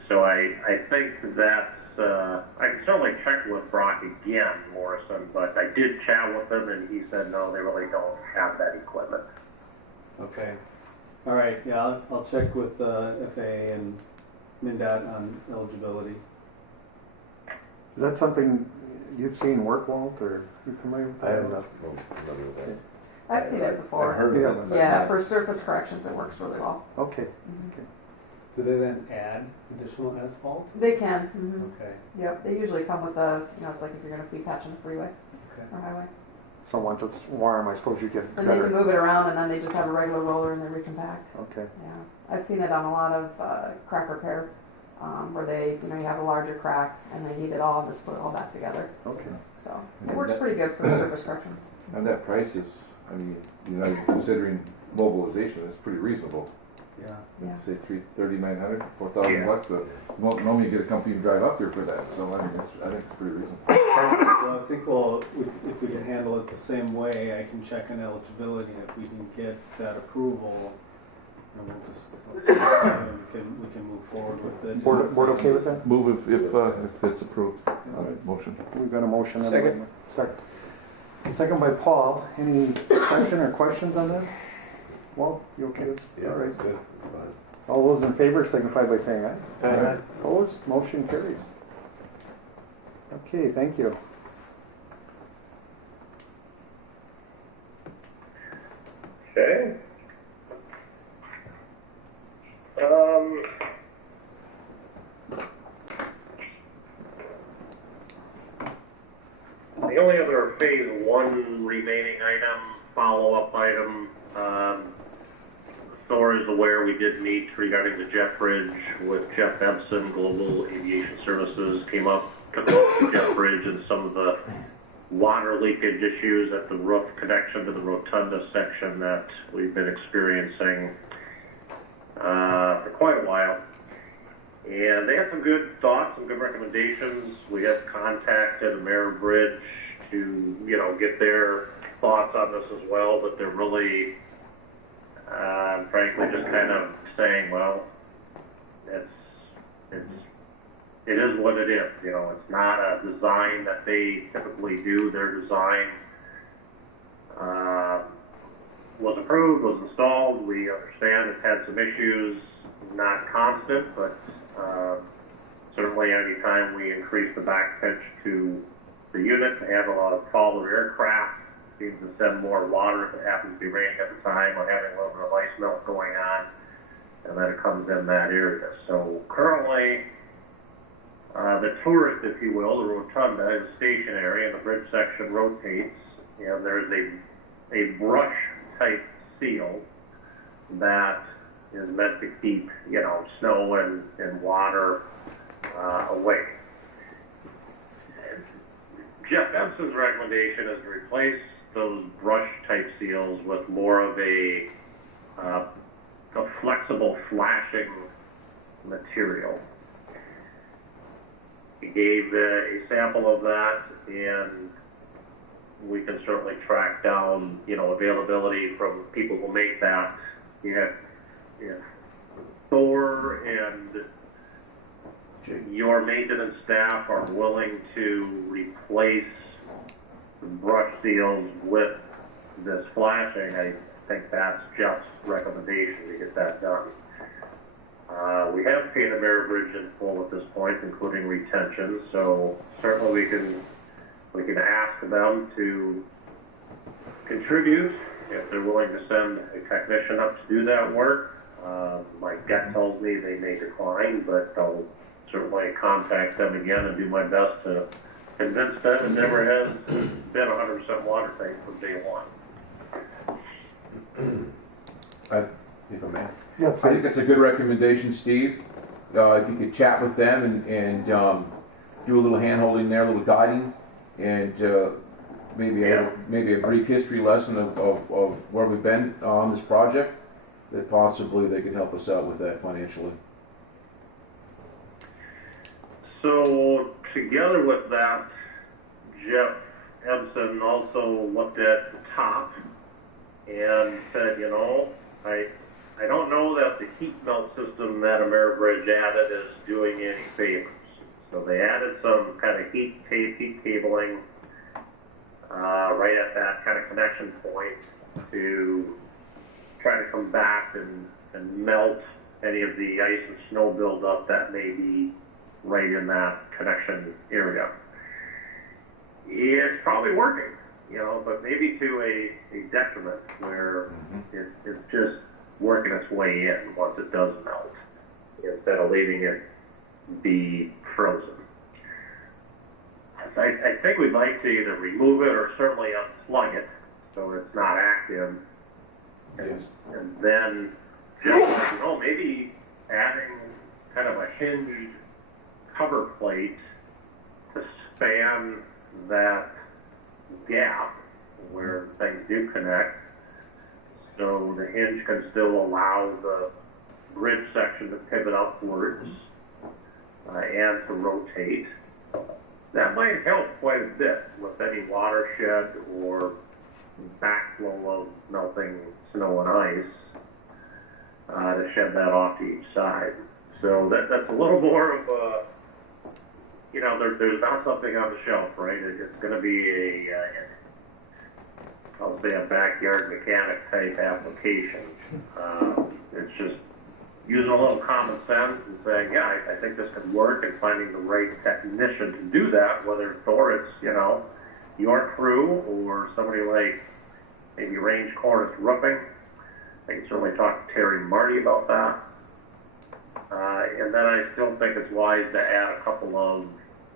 So I think that's, I can certainly check with Brock again, Morrison, but I did chat with him and he said, no, they really don't have that equipment. Okay. All right. Yeah, I'll check with FAA and MnDOT on eligibility. is that something you've seen work, Walt, or you familiar with that? I have not, no, familiar with that. I've seen it before. I've heard of it. but Yeah, not- for surface corrections, it works really well. Okay. Do they then add additional asphalt? They can. Hmm. Okay. Yep. They usually come with a, you know, it's like if you're going to be patching the freeway Okay. or highway. So once it's warm, I suppose you get And then you better. move it around, and then they just have a regular roller and they recompact. Okay. Yeah, I've seen it on a lot of crack repair, where they, you know, you have a larger crack and they heat it all and just put it all back together. Okay. So it works pretty good for surface corrections. And that price is, I mean, you know, considering mobilization, it's pretty reasonable. Yeah. Yeah. Say 3,900, 4,000 Yeah. bucks. Normally you get a company to drive up here for that. So I mean, I think it's pretty reasonable. Well, I think if we can handle it the same way, I can check on eligibility. If we can get that approval, then we can move forward with it. Board okay with that? Move if it's approved. Motion. We've got a motion. and a- Second. Second by Paul. Any question or questions on that? Walt, you okay? Yeah, All right. that's good. Fine. All those in favor signify by saying aye. Aye. Opposed? Motion carries. Okay, thank you. Okay. The only other phase 1 remaining item, follow-up item, Thor is aware we did meet regarding the jet bridge with Jeff Ebson, Global Aviation Services, came up, took a look at the jet bridge and some of the water leakage issues at the roof connection to the rotunda section that we've been experiencing for quite a while. And they have some good thoughts, some good recommendations. We have contacted American Bridge to, you know, get their thoughts on this as well, but they're really, frankly, just kind of saying, well, it is what it is. You know, it's not a design that they typically do. Their design was approved, was installed. We understand it's had some issues, not constant, but certainly anytime we increase the back pitch to the unit to handle a lot of taller aircraft, seems to send more water if it happens to be raining at the time or having a little bit of ice melt going on, and then it comes in that area. So currently, the tourist, if you will, the rotunda is stationary and the bridge section rotates, and there's a brush type seal that is meant to keep, you know, snow and water away. Jeff Ebson's recommendation is to replace those brush type seals with more of a flexible flashing material. He gave a sample of that, and we can certainly track down, you know, availability from people who make that. If Thor and your maintenance staff are willing to replace the brush seals with this flashing, I think that's Jeff's recommendation to get that done. We have paid Ameribridge in full at this point, including retention, so certainly we can ask them to contribute if they're willing to send a technician up to do that work. My gut tells me they may decline, but I'll certainly contact them again and do my best to convince them it never has been 100% water tank from day one. If I may. Yeah, I think that's a good recommendation, Steve. If you could chat with them and do a little hand-holding there, a little guiding, and maybe a brief history lesson of where we've been on this project, that possibly they could help us out with that financially. So together with that, Jeff Ebson also looked at the top and said, you know, I don't know that the heat melt system that Ameribridge added is doing any favors. So they added some kind of heat tape, heat cabling right at that kind of connection point to try to come back and melt any of the ice and snow buildup that may be right in that connection area. It's probably working, you know, but maybe to a detriment where it's just working its way in once it does melt, instead of leaving it be frozen. I think we'd like to either remove it or certainly unplug it so it's not active. Yes. And then just, you know, maybe adding kind of a hinged cover plate to span that gap where things do connect, so the hinge can still allow the bridge section to pivot upwards and to rotate. That might help quite a bit with any watershed or backflow of melting snow and ice to shed that off to each side. So that's a little more of a, you know, there's not something on the shelf, right? It's going to be I'll say a backyard mechanic type application. It's just using a little common sense and saying, yeah, I think this could work, and finding the right technician to do that, whether it's, you know, your crew or somebody like maybe Range Cornice Roofing. I can certainly talk to Terry and Marty about that. And then I still think it's wise to add a couple of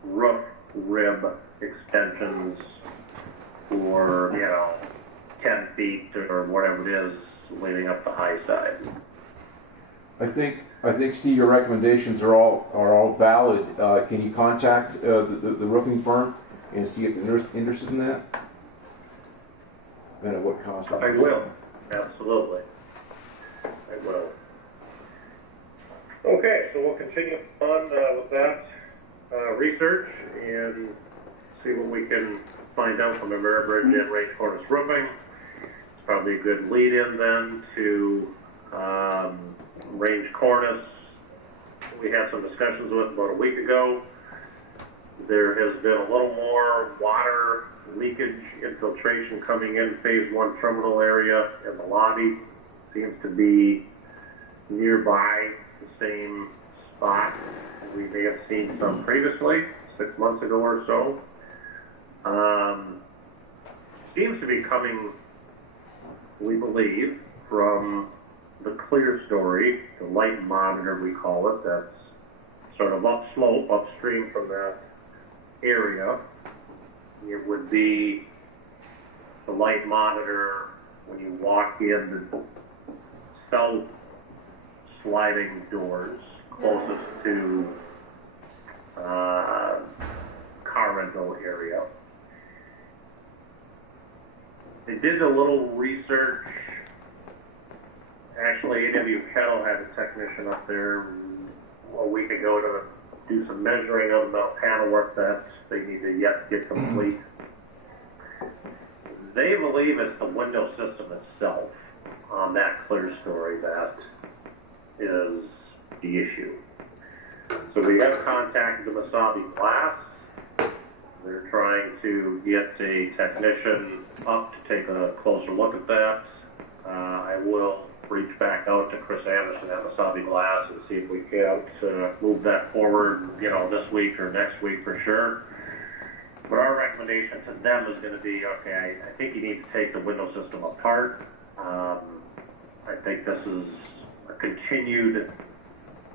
roof rib extensions for, you know, 10 feet or whatever it is leading up the high side. I think, Steve, your recommendations are all valid. Can you contact the roofing firm and see if they're interested in that? And at what cost? I will, absolutely. I will. Okay, so we'll continue on with that research and see what we can find out from Ameribridge and Range Cornice Roofing. It's probably a good lead-in then to Range Cornice we had some discussions with about a week ago. There has been a little more water leakage infiltration coming in phase 1 terminal area in the lobby. Seems to be nearby the same spot we may have seen some previously, 6 months ago or so. Seems to be coming, we believe, from the clear story, the light monitor we call it, that's sort of upslope, upstream from that area. It would be the light monitor when you walk in the south sliding doors closest to car rental area. They did a little research. Actually, AW Kettle had a technician up there a week ago to do some measuring of the panel work that they need to yet get complete. They believe it's the window system itself on that clear story that is the issue. So we have contacted the Masabi Glass. They're trying to get a technician up to take a closer look at that. I will reach back out to Chris Anderson at Masabi Glass and see if we can't move that forward, this week or next week for sure. But our recommendation to them is going to be, okay, I think you need to take the window system apart. I think this is a continued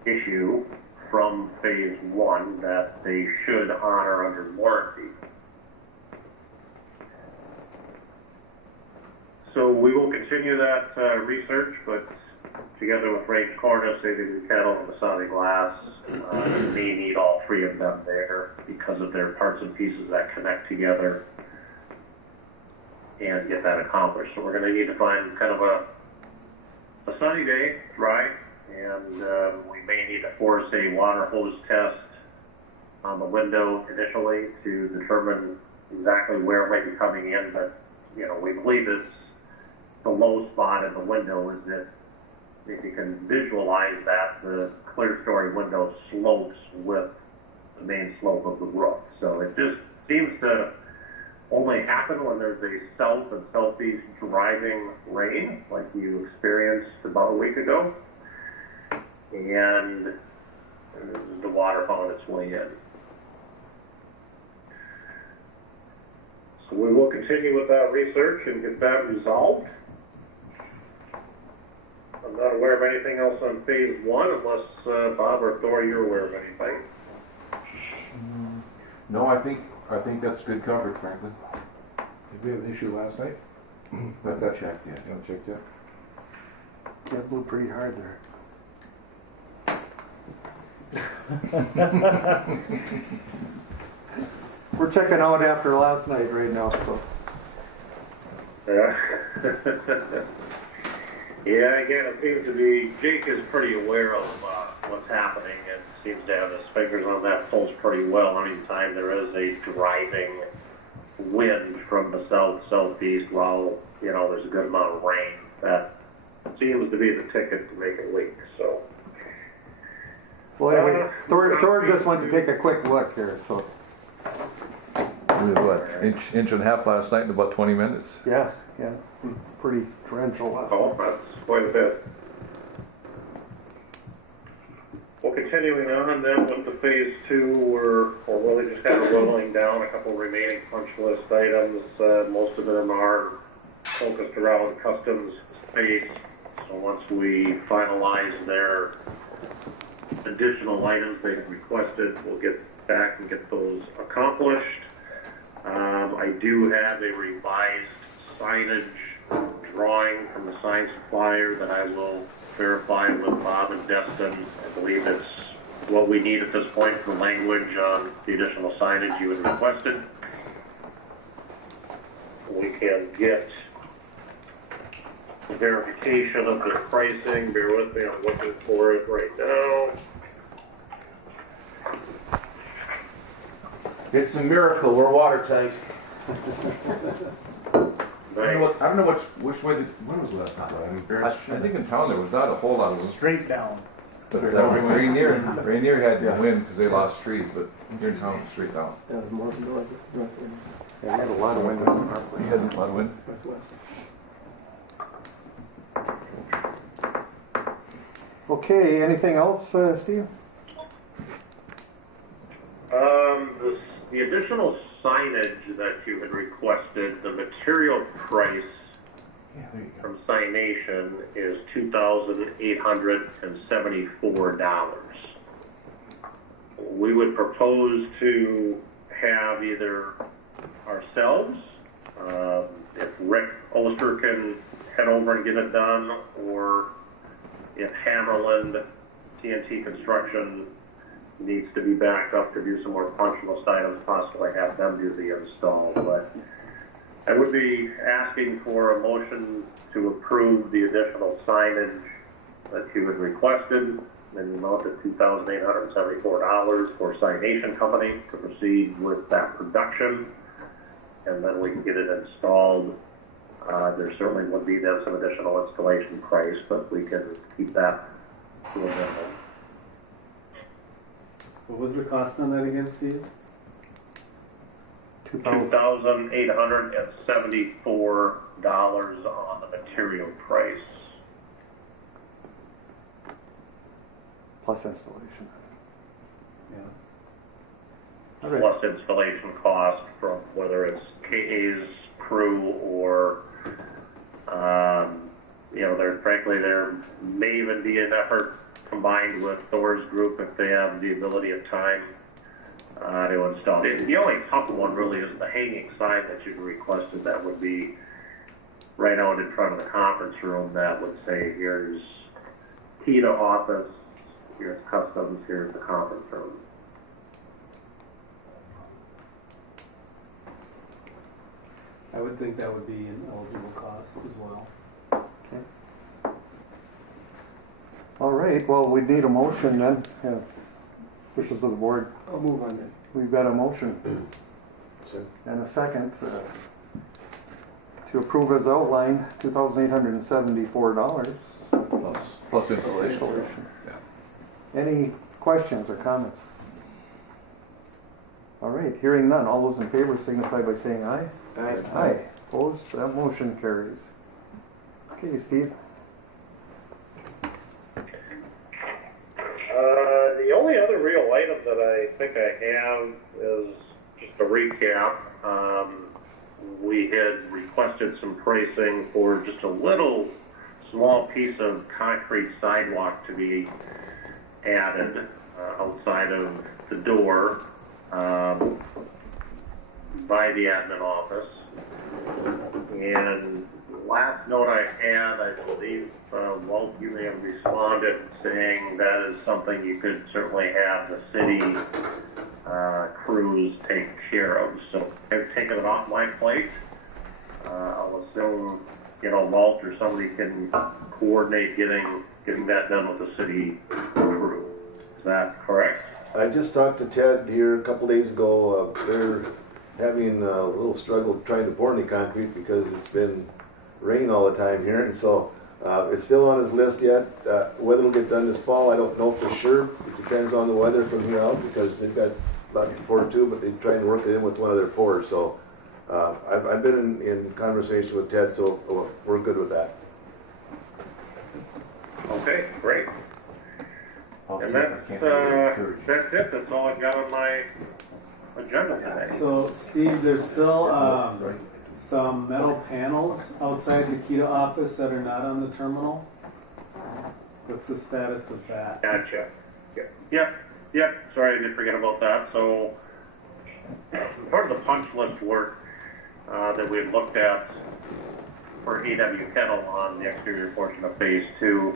issue from phase 1 that they should honor under warranty. So we will continue that research, but together with Range Cornice, AW Kettle, and Masabi Glass, may need all 3 of them there because of their parts and pieces that connect together and get that accomplished. So we're going to need to find kind of a sunny day, dry, and we may need to force a water hose test on the window initially to determine exactly where it might be coming in. But we believe it's the low spot in the window is that if you can visualize that, the clear story window slopes with the main slope of the roof. So it just seems to only happen when there's a south and southeast driving rain, like you experienced about a week ago, and the water found its way in. So we will continue with that research and get that resolved. I'm not aware of anything else on phase 1 unless Bob or Thor, you're aware of anything. No, I think that's good coverage, frankly. Did we have an issue last night? But that checked, yeah. You haven't checked yet? That blew pretty hard there. We're checking out after last night right now, so. Yeah. Yeah, again, it seems to be, Jake is pretty aware of what's happening and seems to have his fingers on that pulse pretty well anytime there is a driving wind from the southeast while, there's a good amount of rain. That seems to be the ticket to make it leak, so. Well, anyway, Thor just went to take a quick look here, so. We had what, inch and a half last night in about 20 minutes. Yeah, pretty torrential last night. Oh, that's quite a bit. Well, continuing on then with the phase 2, we're really just kind of rolling down a couple remaining punch list items. Most of them are focused around customs space. So once we finalize their additional items they have requested, we'll get back and get those accomplished. I do have a revised signage drawing from the sign supplier that I will verify with Bob and Destin. I believe it's what we need at this point for language on the additional signage you had requested. We can get the verification of the pricing. Bear with me, I'm looking for it right now. It's a miracle, we're watertight. I don't know which way, when was the last time? I think in town there was not a whole lot of them. Straight down. But Rainier had to win because they lost streets, but here in town, street out. That was more north. Yeah, we had a lot of wind on our place. You had a lot of wind? Northwest. Okay, anything else, Steve? The additional signage that you had requested, the material price from Signation is $2,874. We would propose to have either ourselves, if Rick Oster can head over and get it done, or if Hammerland TNT Construction needs to be backed up to do some more punch list items, possibly have them do the install. But I would be asking for a motion to approve the additional signage that you had requested in the amount of $2,874 for Signation Company to proceed with that production, and then we can get it installed. There certainly would be then some additional installation price, but we can keep that to a minimum. What was the cost on that again, Steve? $2,874 on the material price. Plus installation. Yeah. All right. Plus installation cost from whether it's KA's crew or, there may even be an effort combined with Thor's group if they have the ability of time to install. The only tough one really is the hanging sign that you requested. That would be right out in front of the conference room. That would say, here's key to office, here's customs, here's the conference room. I would think that would be an eligible cost as well. Okay. All right, well, we need a motion then. Wishes of the board. I'll move on then. We've got a motion and a second to approve as outlined, $2,874. Plus installation. Yeah. Any questions or comments? All right, hearing none. All those in favor signify by saying aye. Aye. Aye. Opposed? That motion carries. Okay, Steve. The only other real item that I think I have is just a recap. We had requested some pricing for just a little small piece of concrete sidewalk to be added outside of the door by the admin office. And last note I had, I believe, Walt, you may have responded saying that is something you could certainly have the city crews take care of. So I've taken it off my plate. I'll assume, Walt or somebody can coordinate getting that done with the city crew. Is that correct? I just talked to Ted here a couple days ago. They're having a little struggle trying to pour any concrete because it's been rain all the time here, and so it's still on his list yet. Whether it'll get done this fall, I don't know for sure. It depends on the weather from here out because they've got a lot to pour too, but they're trying to work it in with one of their pours. So I've been in conversation with Ted, so we're good with that. Okay, great. And that's it. That's all I've got on my agenda today. So, Steve, there's still some metal panels outside the Kita office that are not on the terminal. What's the status of that? Gotcha. Yep. Sorry, I did forget about that. So, part of the punch list work that we had looked at for EW Kettle on the exterior portion of Phase 2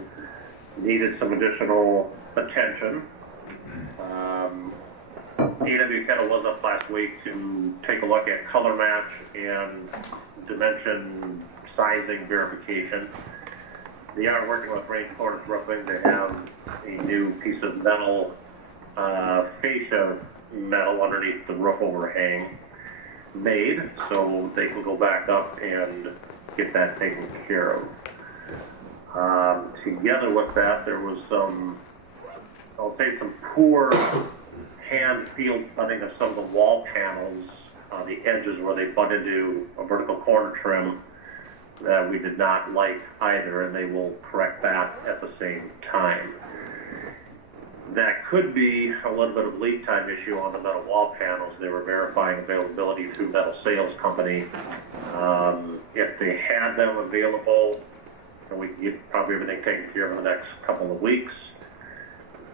needed some additional attention. EW Kettle was up last week to take a look at color match and dimension sizing verification. They are working with Rainforest Roofing to have a new piece of metal, fascia metal underneath the roof overhang made, so they can go back up and get that taken care of. Together with that, there was some I'll say some poor hand field cutting of some of the wall panels on the edges where they butt into a vertical corner trim that we did not like either, and they will correct that at the same time. That could be a little bit of lead time issue on the metal wall panels. They were verifying availability through Metal Sales Company. If they had them available, then we could get probably everything taken care of in the next couple of weeks.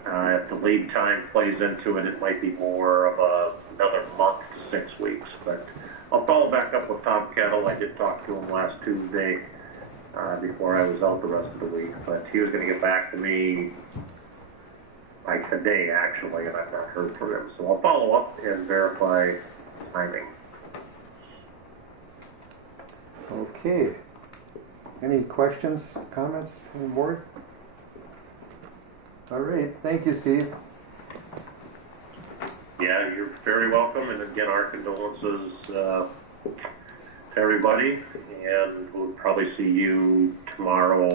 If the lead time plays into it, it might be more of another month to 6 weeks. But I'll follow back up with Tom Kettle. I did talk to him last Tuesday before I was out the rest of the week. But he was going to get back to me like today, actually, and I've not heard from him. So I'll follow up and verify timing. Okay. Any questions, comments from the board? All right, thank you, Steve. Yeah, you're very welcome, and again, our condolences to everybody, and we'll probably see you tomorrow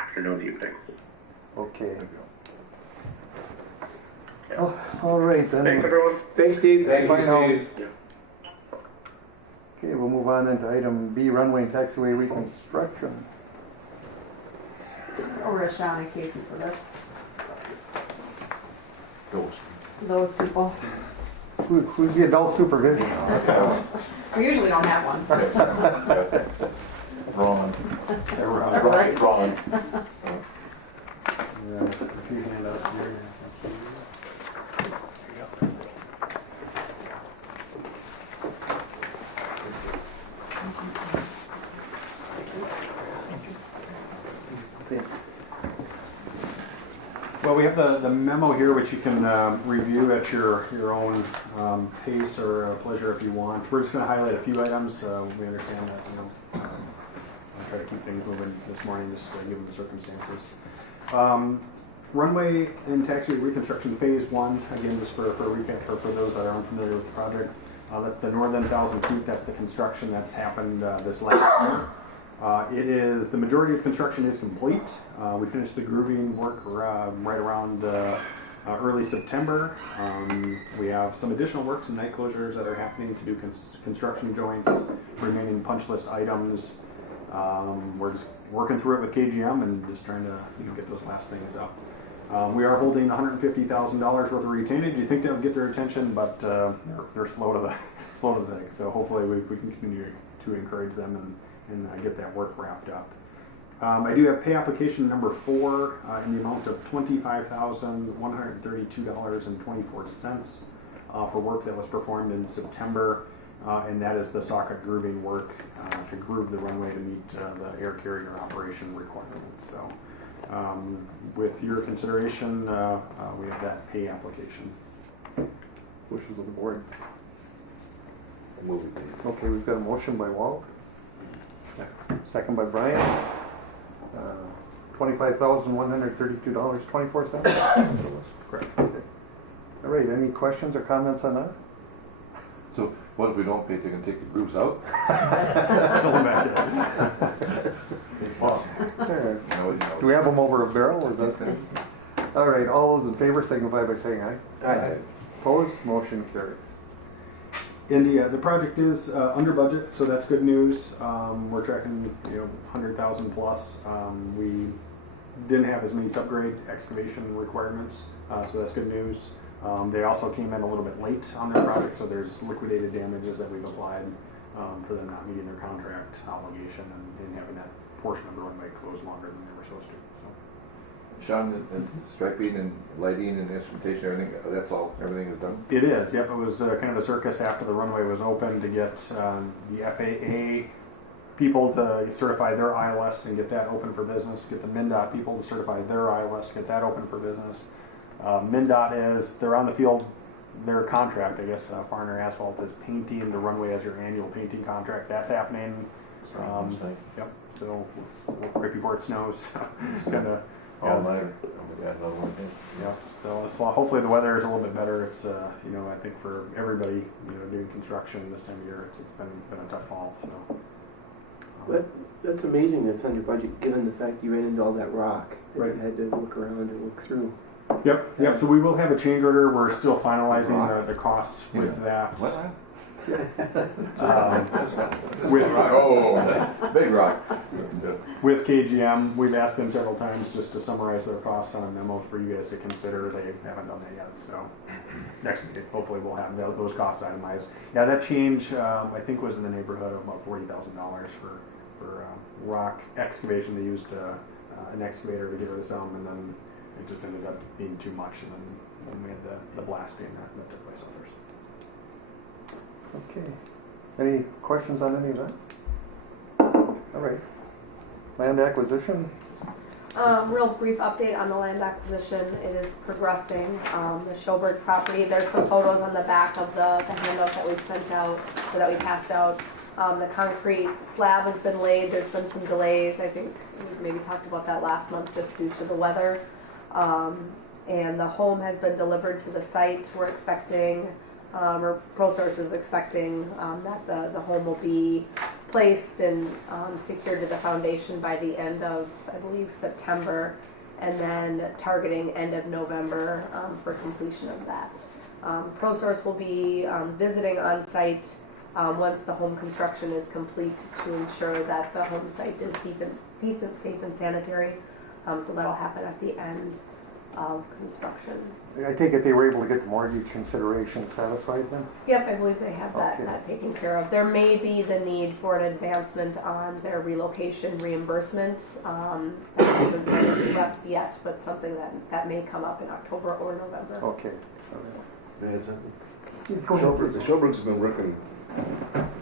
afternoon, evening. Okay. Oh, all right, then. Thanks, everyone. Thanks, Steve. Thank you, Bye now. Steve. Okay, we'll move on into item B, runway and taxiway reconstruction. Over to Sean and Casey for this. Those. Those people. Who's the adult supervision? We usually don't have one. Ron. Right. Ron. Yeah, if you hand out here. Well, we have the memo here, which you can review at your own pace or pleasure if you want. We're just going to highlight a few items. We understand that, I'll try to keep things moving this morning, just given the circumstances. Runway and taxiway reconstruction phase 1, again, just for a recap for those that are unfamiliar with the project. That's the northern 1,000 feet. That's the construction that's happened this last year. It is, the majority of construction is complete. We finished the grooving work right around early September. We have some additional work, some night closures that are happening to do construction joints, remaining punch list items. We're just working through it with KGM and just trying to get those last things up. We are holding $150,000 worth of retainage. You think that would get their attention, but they're slow to the thing. So hopefully we can continue to encourage them and get that work wrapped up. I do have pay application number 4 in the amount of $25,132.24 for work that was performed in September, and that is the socket grooving work to groove the runway to meet the air carrier operation requirements. So with your consideration, we have that pay application. Wishes of the board. Move it. Okay, we've got a motion by Walt. Second by Brian. $25,132.24. Correct. Okay. All right, any questions or comments on that? So what if we don't pay, they can take the grooves out? It's possible. Do we have them over a barrel? Is that thing? All right, all those in favor signify by saying aye. Aye. Opposed, motion carries. And the project is under budget, so that's good news. We're tracking 100,000 plus. We didn't have as many subgrade excavation requirements, so that's good news. They also came in a little bit late on their project, so there's liquidated damages that we've applied for them not meeting their contract obligation and having that portion of the runway closed longer than they were supposed to. Sean, and striping and lighting and instrumentation, everything, everything is done? It is, yep. It was kind of a circus after the runway was open to get the FAA people to certify their ILS and get that open for business, get the MnDOT people to certify their ILS, get that open for business. MnDOT they're on the field, their contract, I guess, Farner Asphalt is painting the runway as your annual painting contract. That's happening. Yep, so right before it snows. It's kind of All night. Yeah, so hopefully the weather is a little bit better. It's I think for everybody doing construction this time of year, it's been a tough fall. So That's amazing that's under budget, given the fact you ran into all that rock. That Right. You had to look around and look through. Yep. So we will have a change order. We're still finalizing the costs with that. What? Big rock. With KGM, we've asked them several times just to summarize their costs on a memo for you guys to consider. They haven't done that yet, so next week hopefully we'll have those costs itemized. Yeah, that change I think was in the neighborhood of about $40,000 for rock excavation. They used an excavator to get rid of some, and then it just ended up being too much, and then we had the blasting that took place others. Okay. Any questions on any of that? All right. Land acquisition? Real brief update on the land acquisition. It is progressing. The Schoberg property, there's some photos on the back of the handout that we sent out, or that we passed out. The concrete slab has been laid. There's been some delays. I think we maybe talked about that last month just due to the weather. And the home has been delivered to the site. We're expecting, or ProSource is expecting that the home will be placed and secured to the foundation by the end of, I believe, September, and then targeting end of November for completion of that. ProSource will be visiting on site once the home construction is complete to ensure that the home site is decent, safe, and sanitary. So that'll happen at the end of construction. I take it they were able to get the mortgage consideration satisfied then? Yep, I believe they have that, Okay. that taken care of. There may be the need for an advancement on their relocation reimbursement. That hasn't been discussed yet, but something that may come up in October or November. Okay. May I add something? The The Schobergs have been working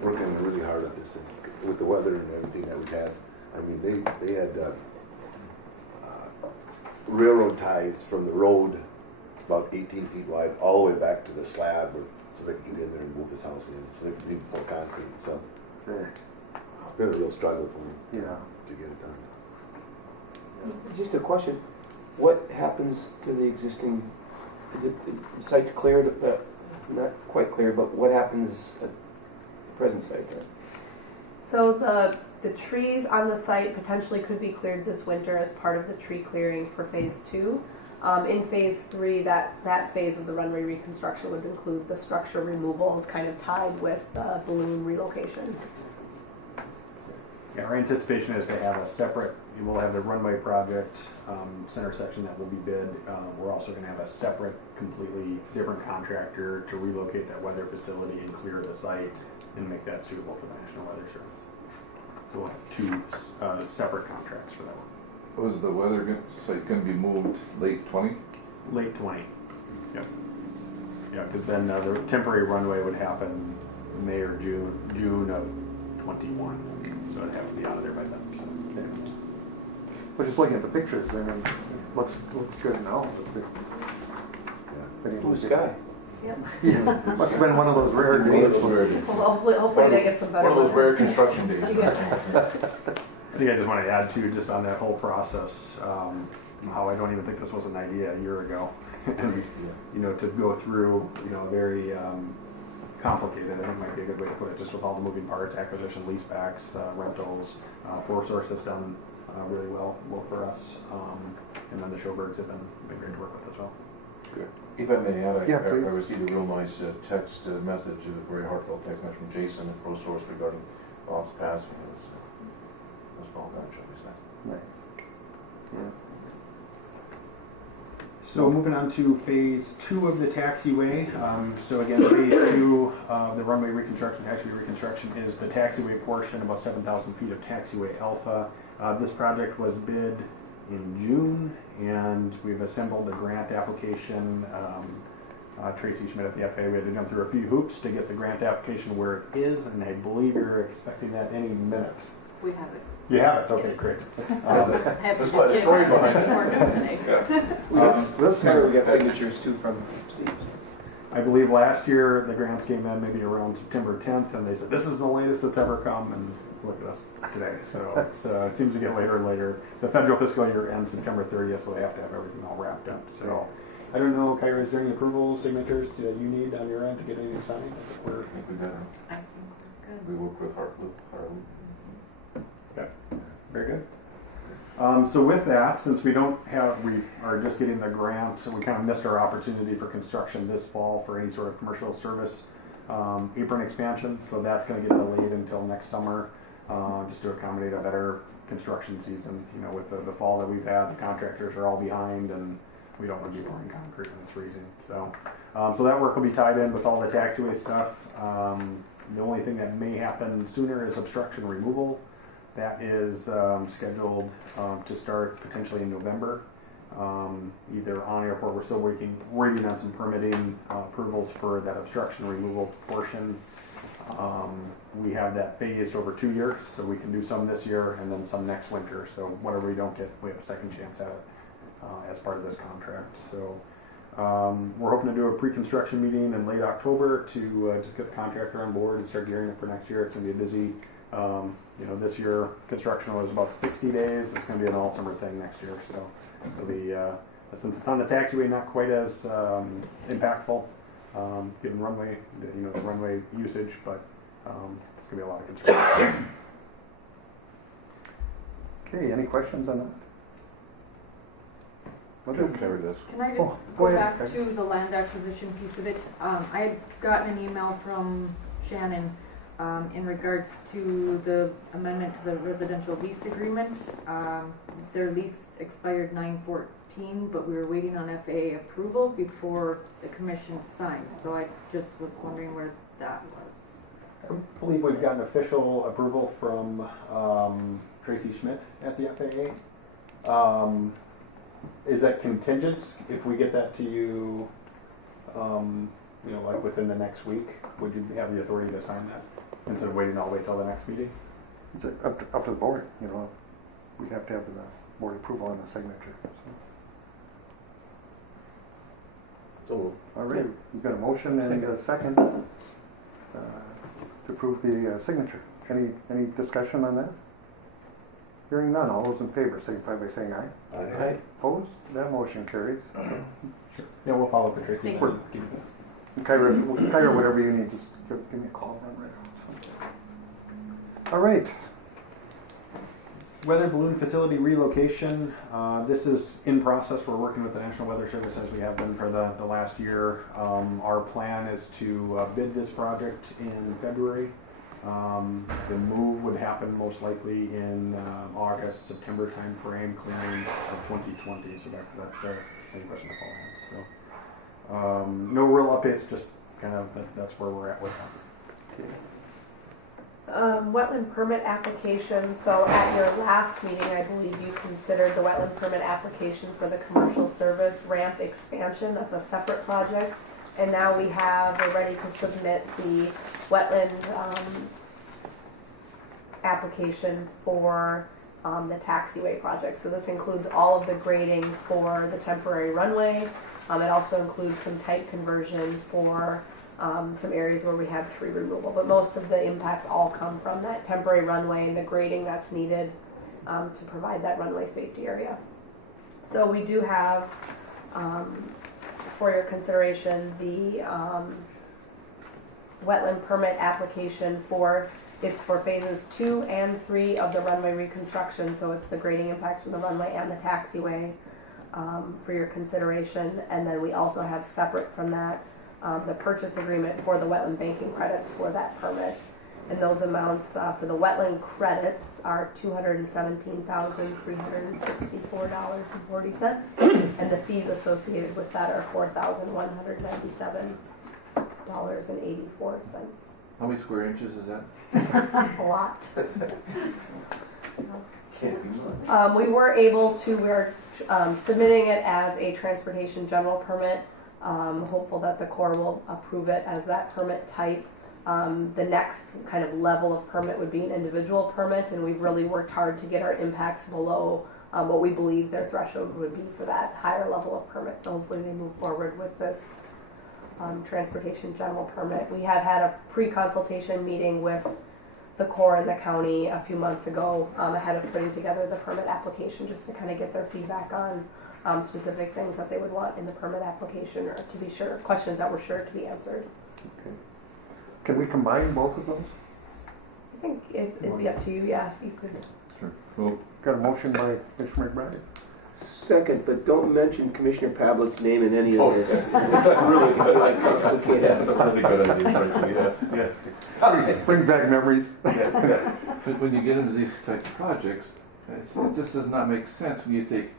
really hard at this, and with the weather and everything that we've had. I mean, they had railroad ties from the road about 18 feet wide all the way back to the slab, so they could get in there and move this house in, so they could need more concrete. So it's been a real struggle for them to get it done. Just a question. What happens to the existing, is the site's cleared, not quite clear, but what happens at the present site there? So the trees on the site potentially could be cleared this winter as part of the tree clearing for phase 2. In phase 3, that phase of the runway reconstruction would include the structure removals kind of tied with the balloon relocation. Yeah, our anticipation is to have a separate, we'll have the runway project center section that will be bid. We're also going to have a separate, completely different contractor to relocate that weather facility and clear the site and make that suitable for the National Weather Service. So we'll have 2 separate contracts for that one. Was the weather site going to be moved late 20? Late 20. Yep. Yeah, because then the temporary runway would happen May or June of 21. So it'd have to be out of there by then. So. Okay. But just looking at the pictures, I mean, it looks good now. Blue sky. Yep. Yeah, must have been one of those rare days. Well, hopefully they get some better One of those weather. rare construction days. I think I just want to add too, just on that whole process, how I don't even think this was an idea a year ago. And, to go through, very complicated, I think might be a good way to put it, just with all the moving parts, acquisition, leasebacks, rentals. ProSource has done really well for us. And then the Schobergs have been great to work with as well. Good. If I may add, Yeah, I please. received a real nice text message, a very heartfelt text message from Jason at ProSource regarding Bob's passing. It was a small touch, shall we say. Nice. Yeah. So moving on to phase 2 of the taxiway. So again, phase 2, the runway reconstruction, reconstruction is the taxiway portion, about 7,000 feet of taxiway alpha. This project was bid in June, and we've assembled a grant application. Tracy Schmidt at the FAA, we had to jump through a few hoops to get the grant application where it is, and I believe you're expecting that any minute. We have it. You have it? Okay, great. There's quite a story behind it. We got signatures too from Steve. I believe last year the grants came in maybe around September 10th, and they said this is the latest that's ever come, and look at us today. So it seems to get later and later. The federal fiscal year ends September 30th, so they have to have everything all wrapped up. So I don't know, Kyra, is there any approval signatures that you need on your end to get anything signed? I think we got it. I think we're good. We work with Hartley. Okay, very good. So with that, since we are just getting the grant, so we kind of missed our opportunity for construction this fall for any sort of commercial service apron expansion. So that's going to get delayed until next summer, just to accommodate a better construction season. You know, with the fall that we've had, the contractors are all behind, and we don't want to be pouring concrete when it's freezing. So, so that work will be tied in with all the taxiway stuff. The only thing that may happen sooner is obstruction removal. That is scheduled to start potentially in November. Either on airport, we're still waiting on some permitting approvals for that obstruction removal portion. We have that phased over 2 years, so we can do some this year and then some next winter. So whatever we don't get, we have a second chance at it as part of this contract. So we're hoping to do a pre-construction meeting in late October to just get the contractor on board and start gearing up for next year. It's going to be a busy. You know, this year construction was about 60 days. It's going to be an all summer thing next year. So it'll be, since it's on the taxiway, not quite as impactful, given runway, the runway usage, but it's going to be a lot of construction. Okay, any questions on that? I'll just carry this. Can I just go go ahead. back to the land acquisition piece of it? I had gotten an email from Shannon in regards to the amendment to the residential lease agreement. Their lease expired 9/14, but we were waiting on FAA approval before the commission signed. So I just was wondering where that was. I believe we've gotten official approval from Tracy Schmidt at the FAA. Is that contingent? If we get that to you, like within the next week, would you have the authority to sign that instead of waiting all the way till the next meeting? It's up to the board. You know, we'd have to have the board approval on the signature. So all right, we've got a motion and a second to approve the signature. Any discussion on that? Hearing none, all those in favor signify by saying aye. Aye. Opposed? That motion carries. Yeah, we'll follow up with Tracy. Thank you. Kyra, whatever you need, just give me a call. Run right on. All right. Weather balloon facility relocation. This is in process. We're working with the National Weather Service as we have been for the last year. Our plan is to bid this project in February. The move would happen most likely in August, September timeframe, clearing of 2020. So that's the same question that Paul had. So no real updates, just kind of that's where we're at with that. Wetland permit application. So at your last meeting, I believe you considered the wetland permit application for the commercial service ramp expansion. That's a separate project. And now we're ready to submit the wetland application for the taxiway project. So this includes all of the grading for the temporary runway. It also includes some tank conversion for some areas where we have tree removal. But most of the impacts all come from that temporary runway and the grading that's needed to provide that runway safety area. So we do have for your consideration the wetland permit application for phases 2 and 3 of the runway reconstruction. So it's the grading impacts from the runway and the taxiway for your consideration. And then we also have separate from that the purchase agreement for the wetland banking credits for that permit. And those amounts for the wetland credits are $217,364.40, and the fees associated with that are $4,197.84. How many square inches is that? A lot. We're submitting it as a transportation general permit. Hopeful that the Corps will approve it as that permit type. The next kind of level of permit would be an individual permit, and we've really worked hard to get our impacts below what we believe their threshold would be for that higher level of permit. So hopefully they move forward with this transportation general permit. We have had a pre-consultation meeting with the Corps and the county a few months ago ahead of putting together the permit application, just to kind of get their feedback on specific things that they would want in the permit application, or to be sure, questions that were sure to be answered. Okay. Can we combine both of those? I think it'd be up to you, yeah, you could. Sure. Well, Got a motion by Commissioner McBride. Second, but don't mention Commissioner Pavlik's name in any of this. It's really good. I can't have it. Really good idea, yeah. Brings back memories. But when you get into these type of projects, it just does not make sense when you take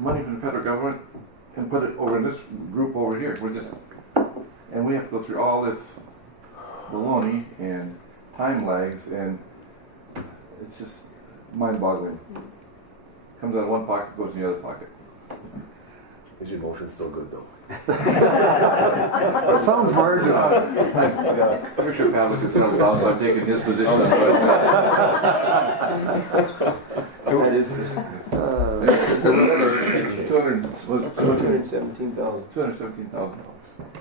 money from the federal government and put it over in this group over here. And we have to go through all this baloney and time lags, and it's just mind-boggling. Comes out of one pocket, goes in the other pocket. Is your motion still good though? It sounds marginal. Commissioner Pavlik is settled down, so I'm taking his position. That is just, 217,000. $217,000.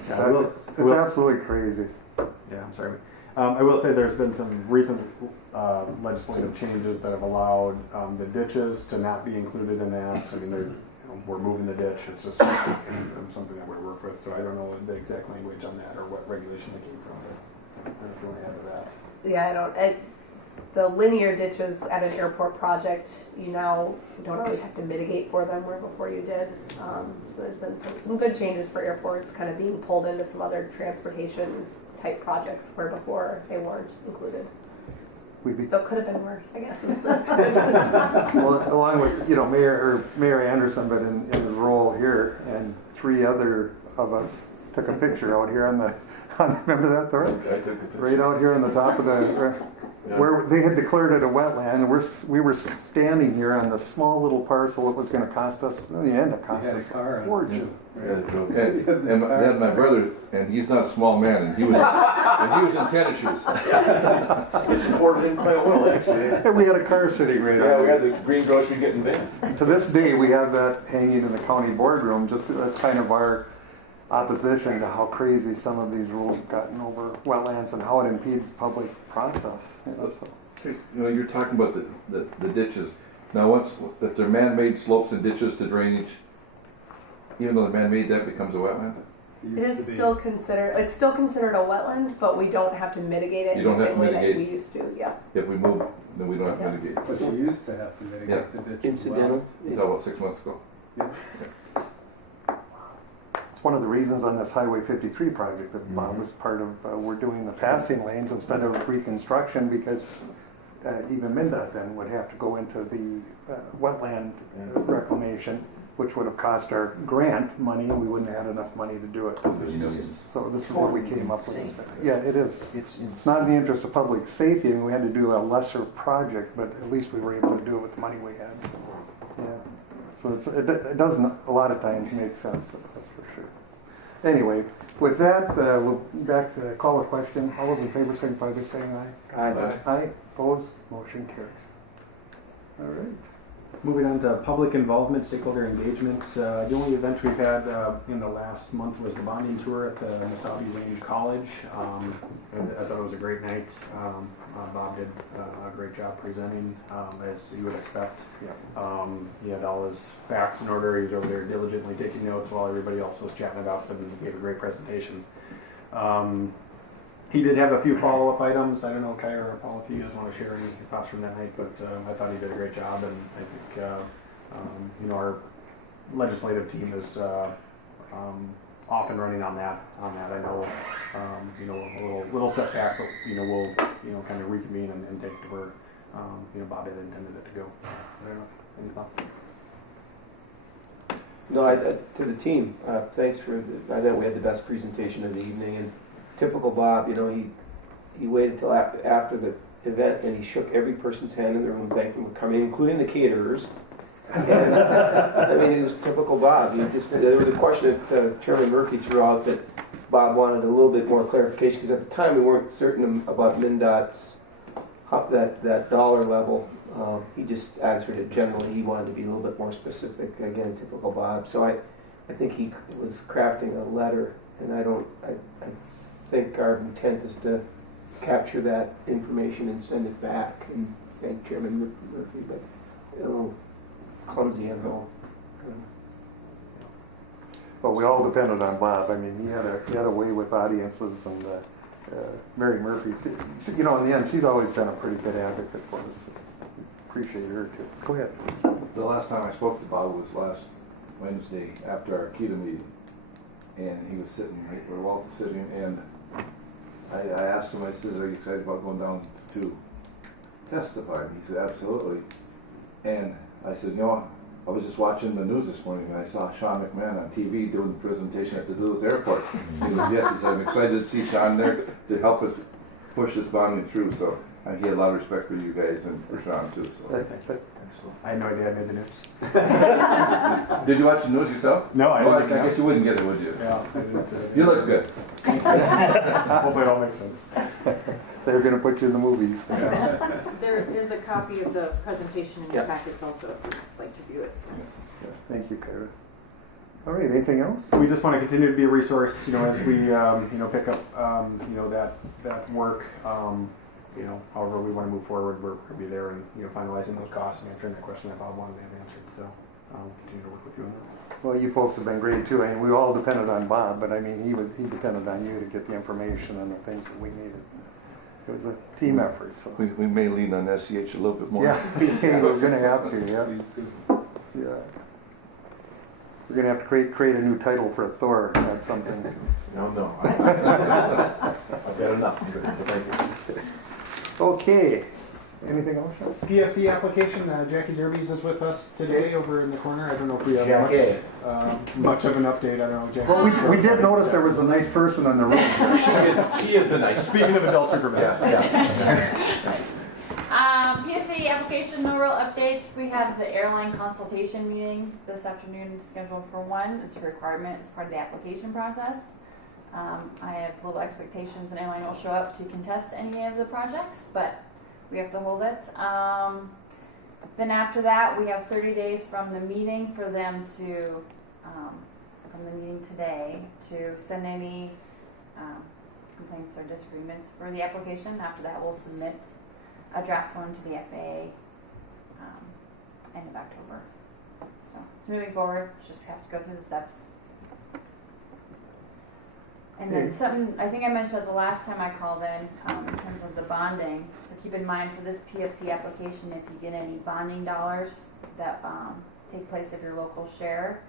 Yeah, it's absolutely crazy. Yeah, I'm sorry. I will say there's been some recent legislative changes that have allowed the ditches to not be included in that. I mean, we're moving the ditch. It's just something that we work with. So I don't know the exact language on that or what regulation it came from. But I don't know if you want to add to that. Yeah, I don't. The linear ditches at an airport project, you now don't always have to mitigate for them where before you did. So there's been some good changes for airports kind of being pulled into some other transportation type projects where before they weren't included. So it could have been worse, I guess. Well, along with, Mayor Anderson, but in his role here, and 3 other of us took a picture out here remember that, Thor? I took the picture. Right out here on the top of the, where they had declared it a wetland, and we were standing here on the small little parcel. It was going to cost us, in the end, it cost us a fortune. And my brother, and he's not a small man, and he was in tennis shoes. It's supported in my oil, actually. And we had a car sitting right Yeah, out we there. had the green grocery getting big. To this day, we have that hanging in the county boardroom. That's kind of our opposition to how crazy some of these rules have gotten over wetlands and how it impedes the public process. You're talking about the ditches. Now, if they're man-made slopes and ditches to drainage, even though they're man-made, that becomes a wetland? It is still considered a wetland, but we don't have to mitigate it in the same way that we used to. Yeah. If we move, then we don't have to mitigate. But you used to have to mitigate the ditch. Incidental. You talked about 6 months ago. It's one of the reasons on this Highway 53 project that Bob was part of. We're doing the passing lanes instead of reconstruction because even MnDOT then would have to go into the wetland reclamation, which would have cost our grant money, and we wouldn't have had enough money to do it. So this is what we came up with. Yeah, it is. It's not in the interest of public safety. I mean, we had to do a lesser project, but at least we were able to do it with the money we had. Yeah. So it doesn't a lot of times make sense, that's for sure. Anyway, with that, we'll back to call a question. All those in favor signify by saying aye. Aye. Aye. Opposed? Motion carries. All right. Moving on to public involvement, stakeholder engagement. The only event we've had in the last month was the bonding tour at the Mesabi Range College. And I thought it was a great night. Bob did a great job presenting, as you would expect. He had all his facts in order. He was over there diligently taking notes while everybody else was chatting it up, and gave a great presentation. He did have a few follow-up items. I don't know, Kai or Paul, if you guys want to share any thoughts from that night, but I thought he did a great job, and I think our legislative team is off and running on that. I know, a little setback, but we'll kind of reconvene and take it to where Bob had intended it to go. I don't know. Any thoughts? No, to the team, thanks I thought we had the best presentation of the evening, and typical Bob, he waited till after the event and he shook every person's hand in the room, thanked them for coming, including the caterers. And, I mean, it was typical Bob. There was a question that Chairman Murphy threw out that Bob wanted a little bit more clarification, because at the time we weren't certain about MnDOT's, that dollar level. He just answered it generally. He wanted to be a little bit more specific. Again, typical Bob. So I think he was crafting a letter, and I think our intent is to capture that information and send it back and thank Chairman Murphy, but a little clumsy, I know. Well, we all depended on Bob. I mean, he had a way with audiences, and Mary Murphy, in the end, she's always been a pretty good advocate for us. appreciate her too. Go ahead. The last time I spoke to Bob was last Wednesday after our KETA meeting. And he was sitting right where Walt was sitting, and I asked him, I said, are you excited about going down to testify? And he said, absolutely. And I said, I was just watching the news this morning, and I saw Sean McMahon on TV doing the presentation at the Duluth Airport. He goes, yes, he said, I'm excited to see Sean there to help us push this bonding through. So he had a lot of respect for you guys and for Sean too. So. I had no idea I made the news. Did you watch the news yourself? No, I didn't. I guess you wouldn't get it, would you? Yeah, I didn't. You look good. Hopefully it all makes sense. They're going to put you in the movies. There is a copy of the presentation in your Yeah. packets also, if you'd like to view it. So. Thank you, Kara. All right, anything else? We just want to continue to be a resource, as we, pick up, that work. However we want to move forward, we're going to be there and, finalizing those costs and answering that question that Bob wanted to have answered. So we'll continue to work with you on that. Well, you folks have been great too. I mean, we all depended on Bob, but I mean, he depended on you to get the information and the things that we needed. It was a team effort. So. We may lean on SCH a little bit more. Yeah, we're going to have to, yeah. Yeah. We're going to have to create a new title for Thor. That's something. No. I've got enough. Thank you. Okay. Anything else, Sean? PFC application, Jackie Zerbies is with us today over in the corner. I don't know if we have much of an update. I don't know, Jackie. Well, we did notice there was a nice person in the room. She is the nice. Speaking of adult supervision. PSA application, no real updates. We have the airline consultation meeting this afternoon scheduled for 1. It's a requirement. It's part of the application process. I have little expectations an airline will show up to contest any of the projects, but we have to hold it. Then after that, we have 30 days from the meeting for them to, from the meeting today, to send any complaints or disagreements for the application. After that, we'll submit a draft one to the FAA end of October. So it's moving forward. Just have to go through the steps. And then something I think I mentioned the last time I called in terms of the bonding. So keep in mind for this PFC application, if you get any bonding dollars that take place of your local share,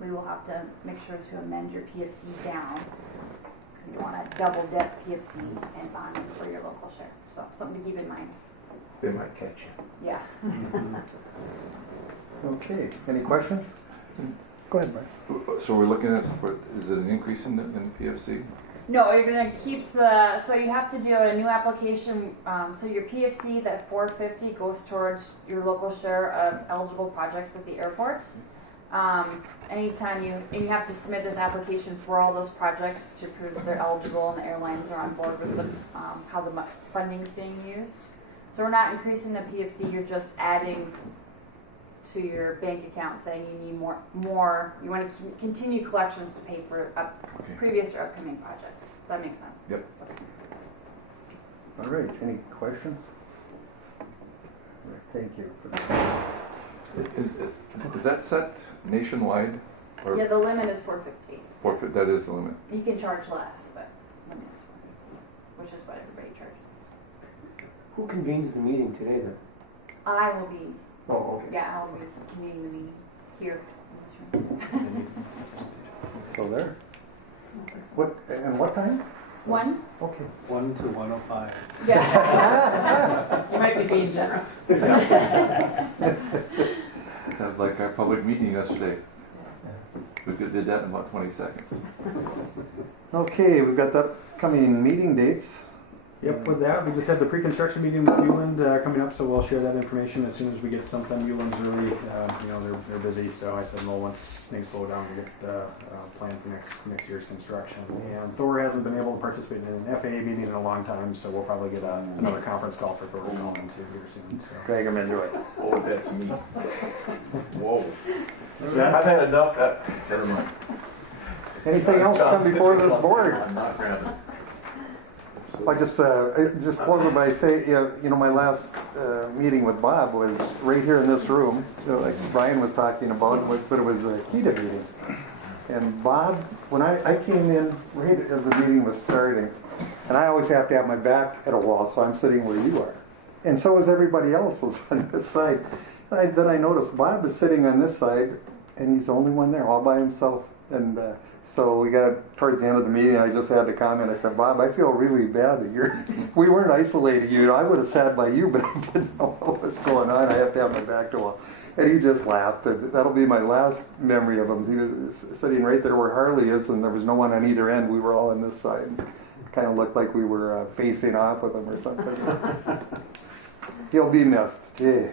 we will have to make sure to amend your PFC down because you don't want to double dip PFC and bonding for your local share. So something to keep in mind. They might catch you. Yeah. Okay. Any questions? Go ahead, Brian. So we're looking at, is it an increase in the PFC? No, you're going to keep the, so you have to do a new application. So your PFC, that 450 goes towards your local share of eligible projects at the airport. Anytime and you have to submit this application for all those projects to prove that they're eligible and the airlines are on board with how the funding is being used. So we're not increasing the PFC, you're just adding to your bank account saying you need more. You want to continue collections to pay for previous or upcoming projects. That makes sense. Yep. All right. Any questions? All right, thank you for that. Is that set nationwide? Or Yeah, the limit is 450. forfeit? That is the limit. You can charge less, but limit is 450, which is what everybody charges. Who convenes the meeting today then? I will be. Oh, okay. Yeah, I will be convening the meeting here in this room. So there. What and what time? 1? Okay. 1 to 105. Yeah. You might be being generous. Sounds like our public meeting yesterday. We did that in about 20 seconds. Okay, we've got the upcoming meeting dates. Yep, with that, we just have the pre-construction meeting with Uland coming up, so we'll share that information as soon as we get something. Uland's really, they're busy, so I said, well, once things slow down, we get planned for next year's construction. And Thor hasn't been able to participate in an FAA meeting in a long time, so we'll probably get another conference call for Thor to call into here soon. So. Drag him into it. Oh, that's me. Whoa. I've had enough. Never mind. Anything else come before this board? I'm not grabbing. I just close it by saying, my last meeting with Bob was right here in this room, like Brian was talking about, but it was a KETA meeting. And Bob, when I came in right as the meeting was starting, and I always have to have my back at a wall, so I'm sitting where you are. And so was everybody else was on this side. Then I noticed Bob is sitting on this side, and he's the only one there, all by himself. And so we got towards the end of the meeting, I just had to comment. I said, Bob, I feel really bad that we weren't isolating you. I would have sat by you, but I didn't know what was going on. I have to have my back to a wall. And he just laughed. And that'll be my last memory of him. He was sitting right there where Harley is, and there was no one on either end. We were all on this side. Kind of looked like we were facing off with him or something. He'll be missed. Yeah.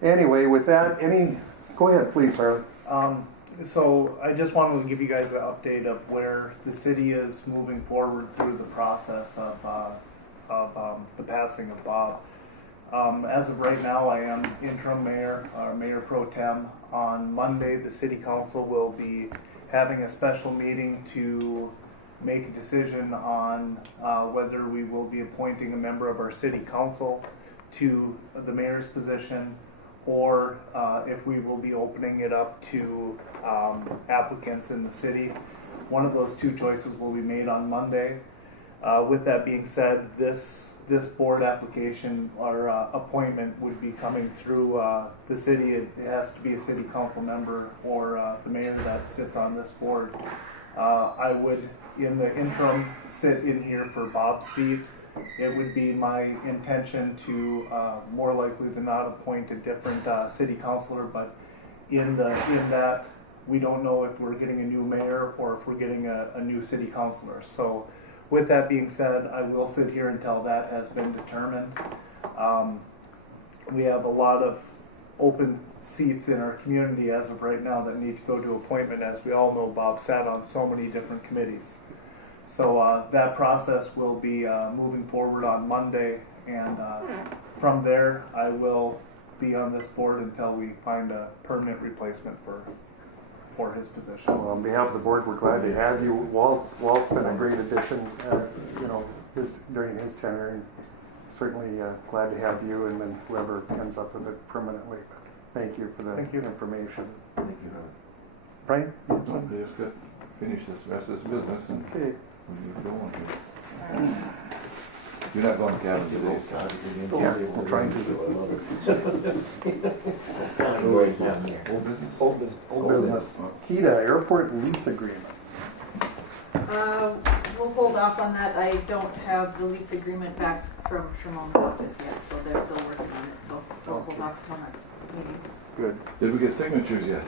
Anyway, with that, go ahead, please, Harley. So I just wanted to give you guys an update of where the city is moving forward through the process of the passing of Bob. As of right now, I am interim mayor, Mayor Pro Tem. On Monday, the city council will be having a special meeting to make a decision on whether we will be appointing a member of our city council to the mayor's position, or if we will be opening it up to applicants in the city. One of those two choices will be made on Monday. With that being said, this board application or appointment would be coming through the city. It has to be a city council member or the mayor that sits on this board. I would, in the interim, sit in here for Bob's seat. It would be my intention to more likely than not appoint a different city councilor, but in that we don't know if we're getting a new mayor or if we're getting a new city councilor. So with that being said, I will sit here until that has been determined. We have a lot of open seats in our community as of right now that need to go to appointment. As we all know, Bob sat on so many different committees. So that process will be moving forward on Monday, and from there I will be on this board until we find a permanent replacement for his position. Well, on behalf of the board, we're glad to have you. Walt's been a great addition, during his tenure, and certainly glad to have you, and then whoever comes up with it permanently. Thank you for the information. Thank you, Brian? They just got finish this rest of this business and Okay. we're going here. You're not going to cabin today, so Yeah, we're trying to. Old business? Old business. Kita Airport lease agreement. We'll hold off on that. I don't have the lease agreement back from Shimon's office yet, so they're still working on it, so we'll hold off till next meeting. Good. Did we get signatures yet?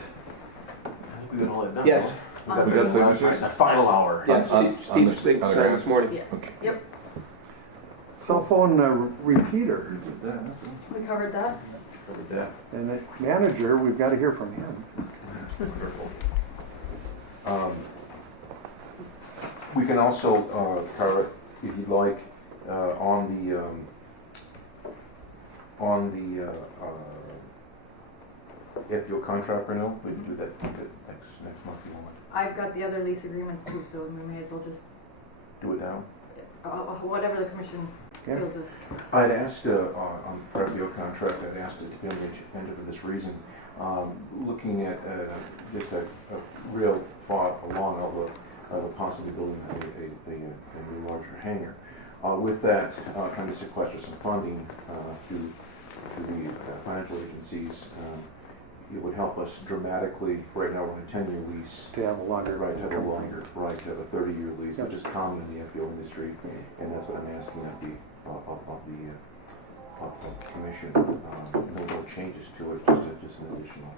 Yes. We got signatures? The final hour. Yes, Steve signed this morning. Yeah. Okay. Yep, Cell phone repeater. we covered that. And the manager, we've got to hear from him. Wonderful. We can also cover it, if you'd like, on the FPO contract renewal. We can do that next month if you want. I've got the other lease agreements too, so we may as well just, Do it now. whatever the commission Yeah. feels is. I had asked on the FPO contract, I'd asked it to be entered for this reason, looking at just a real thought along of possibly building a new larger hangar. With that, trying to sequester some funding to the financial agencies. It would help us dramatically. Right now, we're on a 10-year lease. To have a longer. Right, to have a longer, right, to have a 30-year lease, which is common in the FBO industry, and that's what I'm asking of the commission. No real changes to it, just an additional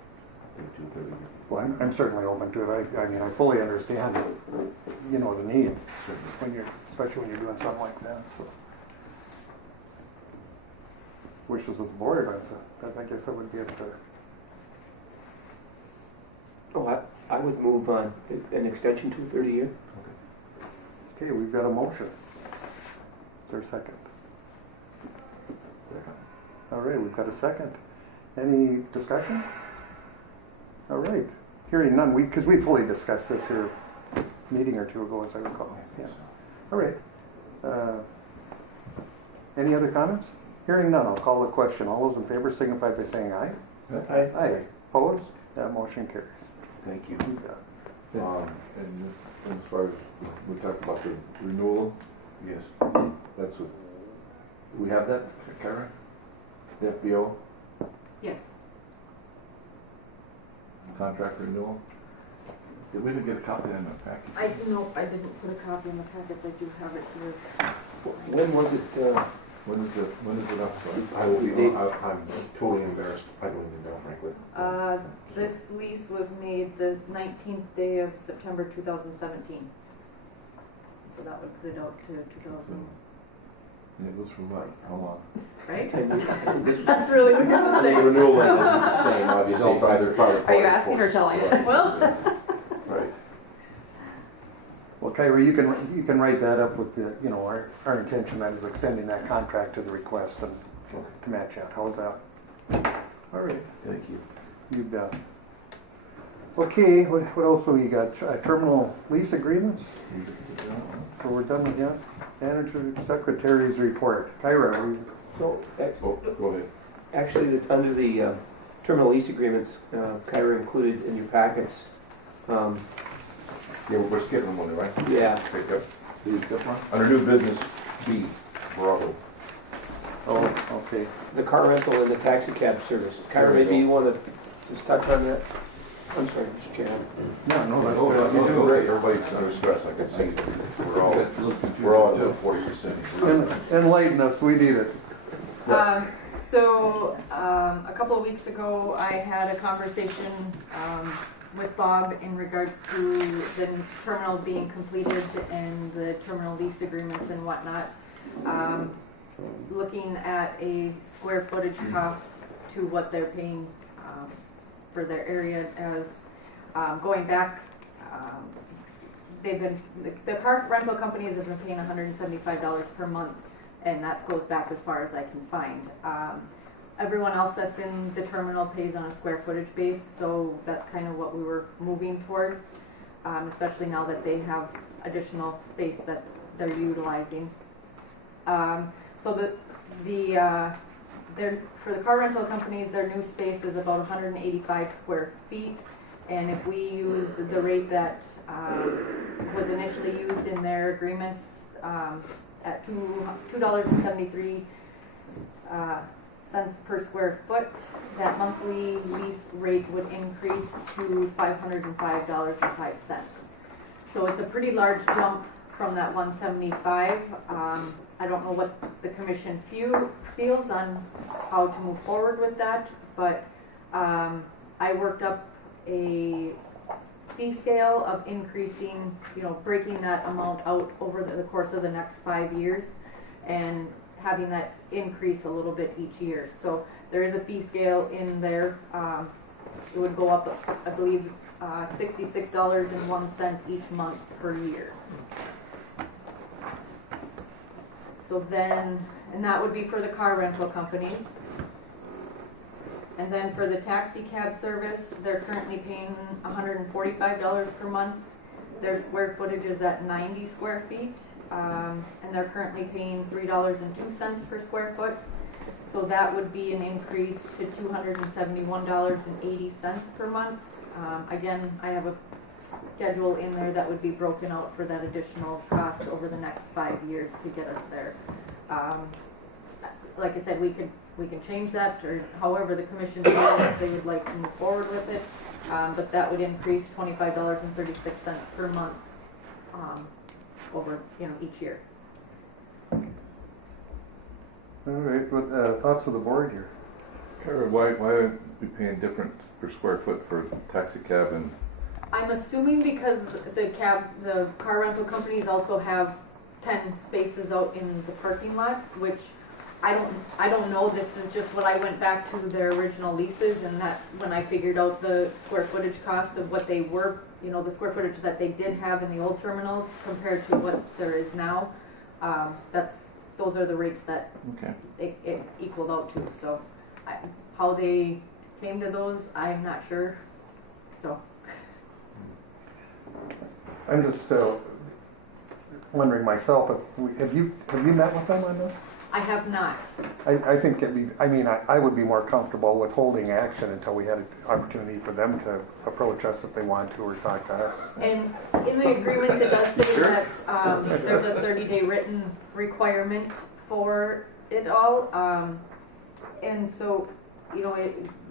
30 years. Well, I'm certainly open to it. I mean, I fully understand, the need especially when you're doing something like that. So, wishes of the board. I guess I would be able to. Oh, I would move on an extension to a 30-year. Okay, we've got a motion. Is there a second? Second. All right, we've got a second. Any discussion? All right. Hearing none, because we fully discussed this here a meeting or two ago, as I recall. Yeah. All right. Any other comments? Hearing none, I'll call the question. All those in favor signify by saying aye. Aye. Aye. Opposed? That motion carries. Thank you. And as far as we talked about the renewal, Yes. that's what Do we have that, Karen? The FBO Yes. Contract renewal? Did we even get a copy in the package? I didn't put a copy in the packets. I do have it here. When was it, When is it up for? I will be, I'm totally embarrassed. I don't even know, frankly. This lease was made the 19th day of September 2017. So that would put it out to 2000, It was for what? How long? right? this was, That's really weird to The say. renewal length is the same, obviously. No, Father Are you asking or telling? Well, Right. Well, Kyrie, you can write that up with the, you know, our intention that is extending that contract to the request and to match that. How's that? All right. Thank you. You bet. Okay, what else do we got? Terminal lease agreements? So we're done with that? Manager Secretary's report. Kyra, so, Oh, go ahead. actually, under the terminal lease agreements, Kyra included in your packets. Yeah, we're skipping one, right? Yeah. Okay, yep. Please, good one. Under new business, B, Bravo. oh, okay. The car rental and the taxi cab service. Kyra, maybe you want to just touch on that? I'm sorry, Mr. Chairman. No, that's Oh, good. you do great. Everybody's under stress, I can see. We're all at 40%. Enlighten us, we need it. So a couple of weeks ago, I had a conversation with Bob in regards to the terminal being completed and the terminal lease agreements and whatnot. Looking at a square footage cost to what they're paying for their area as going back. They've been the car rental companies have been paying $175 per month, and that goes back as far as I can find. Everyone else that's in the terminal pays on a square footage base, so that's kind of what we were moving towards, especially now that they have additional space that they're utilizing. So for the car rental companies, their new space is about 185 square feet, and if we use the rate that was initially used in their agreements at $2.73 cents per square foot, that monthly lease rate would increase to $505.05. So it's a pretty large jump from that 175. I don't know what the commission feels on how to move forward with that, but I worked up a fee scale of increasing, breaking that amount out over the course of the next 5 years and having that increase a little bit each year. So there is a fee scale in there. It would go up, I believe, $66.01 each month per year. So then, and that would be for the car rental companies. And then for the taxi cab service, they're currently paying $145 per month. Their square footage is at 90 square feet, and they're currently paying $3.02 per square foot. So that would be an increase to $271.80 per month. Again, I have a schedule in there that would be broken out for that additional cost over the next 5 years to get us there. Like I said, we can change that, or however the commission feels if they would like to move forward with it. But that would increase $25.36 per month over each year. All right, what thoughts of the board here? Kara, why are we paying different per square foot for taxi cab and? I'm assuming because the car rental companies also have 10 spaces out in the parking lot, which I don't know. This is just what I went back to their original leases, and that's when I figured out the square footage cost of what they were, the square footage that they did have in the old terminals compared to what there is now. Those are the rates that it equaled out to. So how they came to those, I'm not sure. So I'm just wondering myself, have you met with them on this? I have not. I think I would be more comfortable with holding action until we had an opportunity for them to approach us if they want to or talk to us. And in the agreements, it does say that there's a 30-day written requirement for it all, and so, you know,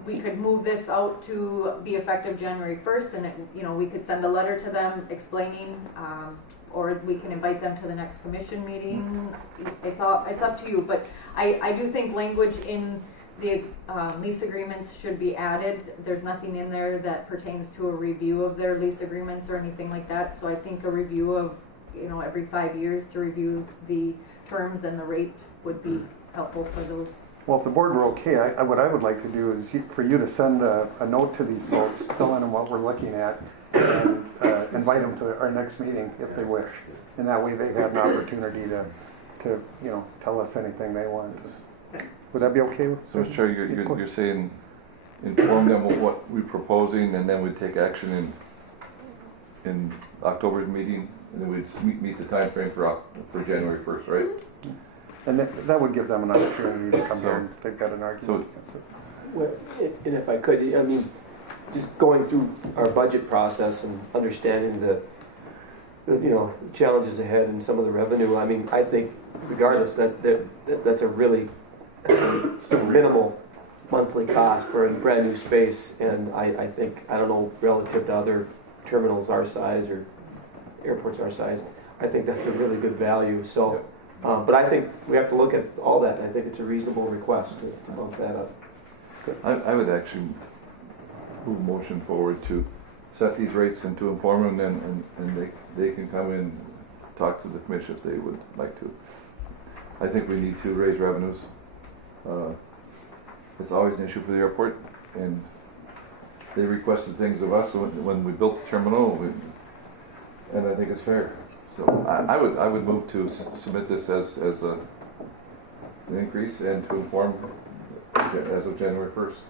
we could move this out to be effective January 1st, and you know, we could send a letter to them explaining, or we can invite them to the next commission meeting. It's up to you, but I do think language in the lease agreements should be added. There's nothing in there that pertains to a review of their lease agreements or anything like that, so I think a review of, you know, every 5 years to review the terms and the rate would be helpful for those. Well, if the board were okay, what I would like to do is for you to send a note to these folks, telling them what we're looking at, and invite them to our next meeting if they wish. And that way they have an opportunity to you know, tell us anything they want. Would that be okay? So, Mr. Chair, you're saying inform them of what we're proposing, and then we'd take action in October's meeting, and then we'd meet the time frame for January 1st, right? And that would give them an opportunity to come here if they've got an argument against it. Well, and if I could, I mean, just going through our budget process and understanding the you know, challenges ahead and some of the revenue, I mean, I think regardless that's a really minimal monthly cost for a brand new space, and I think, I don't know, relative to other terminals our size or airports our size, I think that's a really good value. So, but I think we have to look at all that, and I think it's a reasonable request to bump that up. I would actually move motion forward to set these rates and to inform them, and they can come in, talk to the commission if they would like to. I think we need to raise revenues. It's always an issue for the airport, and they requested things of us when we built the terminal, and I think it's fair. So I would move to submit this as an increase and to inform as of January 1st.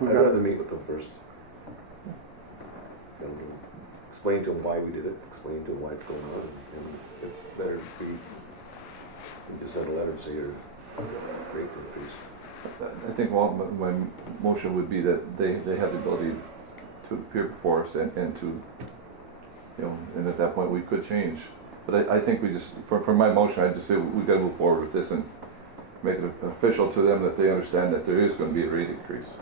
I'd rather meet with them first. And explain to them why we did it, explain to them why it's going on, and it's better if we just send a letter and say your rate's increased. I think my motion would be that they have the ability to appear before us and to, you know, and at that point we could change. But I think we just, for my motion, I just say we got to move forward with this and make it official to them that they understand that there is going to be a rate increase.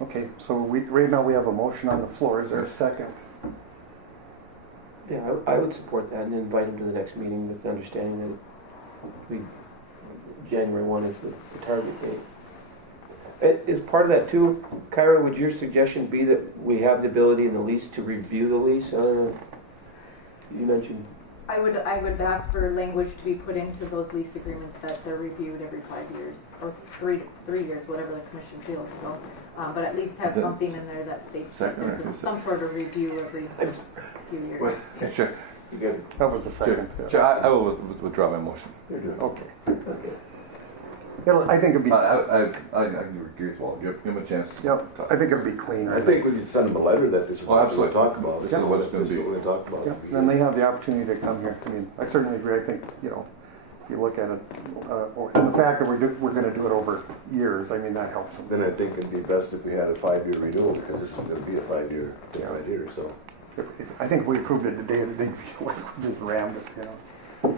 Okay, so right now we have a motion on the floor. Is there a second? Yeah, I would support that and invite them to the next meeting with the understanding that January 1 is the target date. As part of that too, Kyra, would your suggestion be that we have the ability in the lease to review the lease? You mentioned. I would ask for language to be put into those lease agreements that they're reviewed every 5 years, or three years, whatever the commission feels. So, but at least have something in there that states that there's some sort of review every few years. Well, sure. You guys, that was the second. Sure, I will withdraw my motion. Okay. I think it'd be. I agree with Walt. Give him a chance. Yep. I think it'd be cleaner. I think we could send them a letter that this is what we're talking about. This is what it's going to be. This is what we're going to talk about. Yep. Then they have the opportunity to come here. I mean, I certainly agree. I think, you know, if you look at it, and the fact that we're going to do it over years, I mean, that helps them. Then I think it'd be best if we had a 5-year renewal, because this is going to be a 5-year thing right here. So I think if we approved it today, they'd feel like we just rammed it, you know. I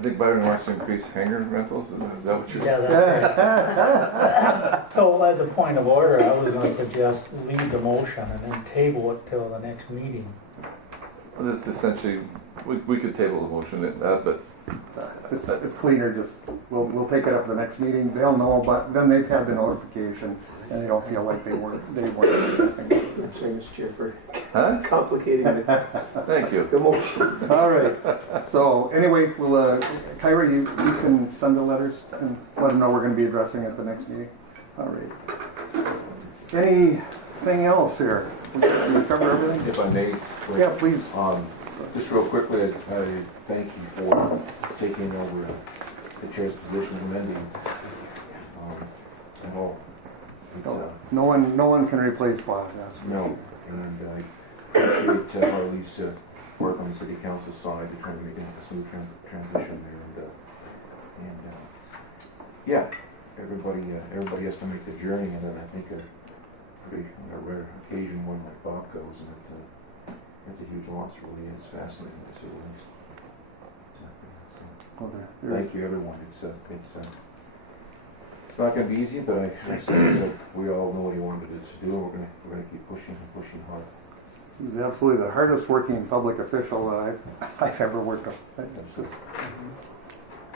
think Byron wants to increase hangar rentals. Is that what you're saying? Yeah, so as a point of order, I was going to suggest leave the motion and then table it till the next meeting. Well, that's essentially, we could table the motion, but it's cleaner. Just we'll take it up the next meeting. They'll know, but then they've had the notification, and they don't feel like they weren't. I'm sorry, Mr. Chair, for complicating it. Thank you. The motion. All right. So anyway, we'll Kyra, you can send the letters and let them know we're going to be addressing it at the next meeting. All right. Anything else here? Did we cover everything? If I may. Yeah, please. Just real quickly, I thank you for taking over the chair's position and ending. I know. No one can replace Bob. No, and I appreciate Harley's work on the city council side to try to make a smooth transition there. And yeah, everybody has to make the journey, and then I think a rare occasion when like Bob goes, and it's a huge loss. Really, it's fascinating to see the least. Well, there's- Thank you, everyone. It's not going to be easy, but I sense that we all know what he wanted us to do, and we're going to keep pushing and pushing hard. He was absolutely the hardest working public official that I've ever worked with. It's just-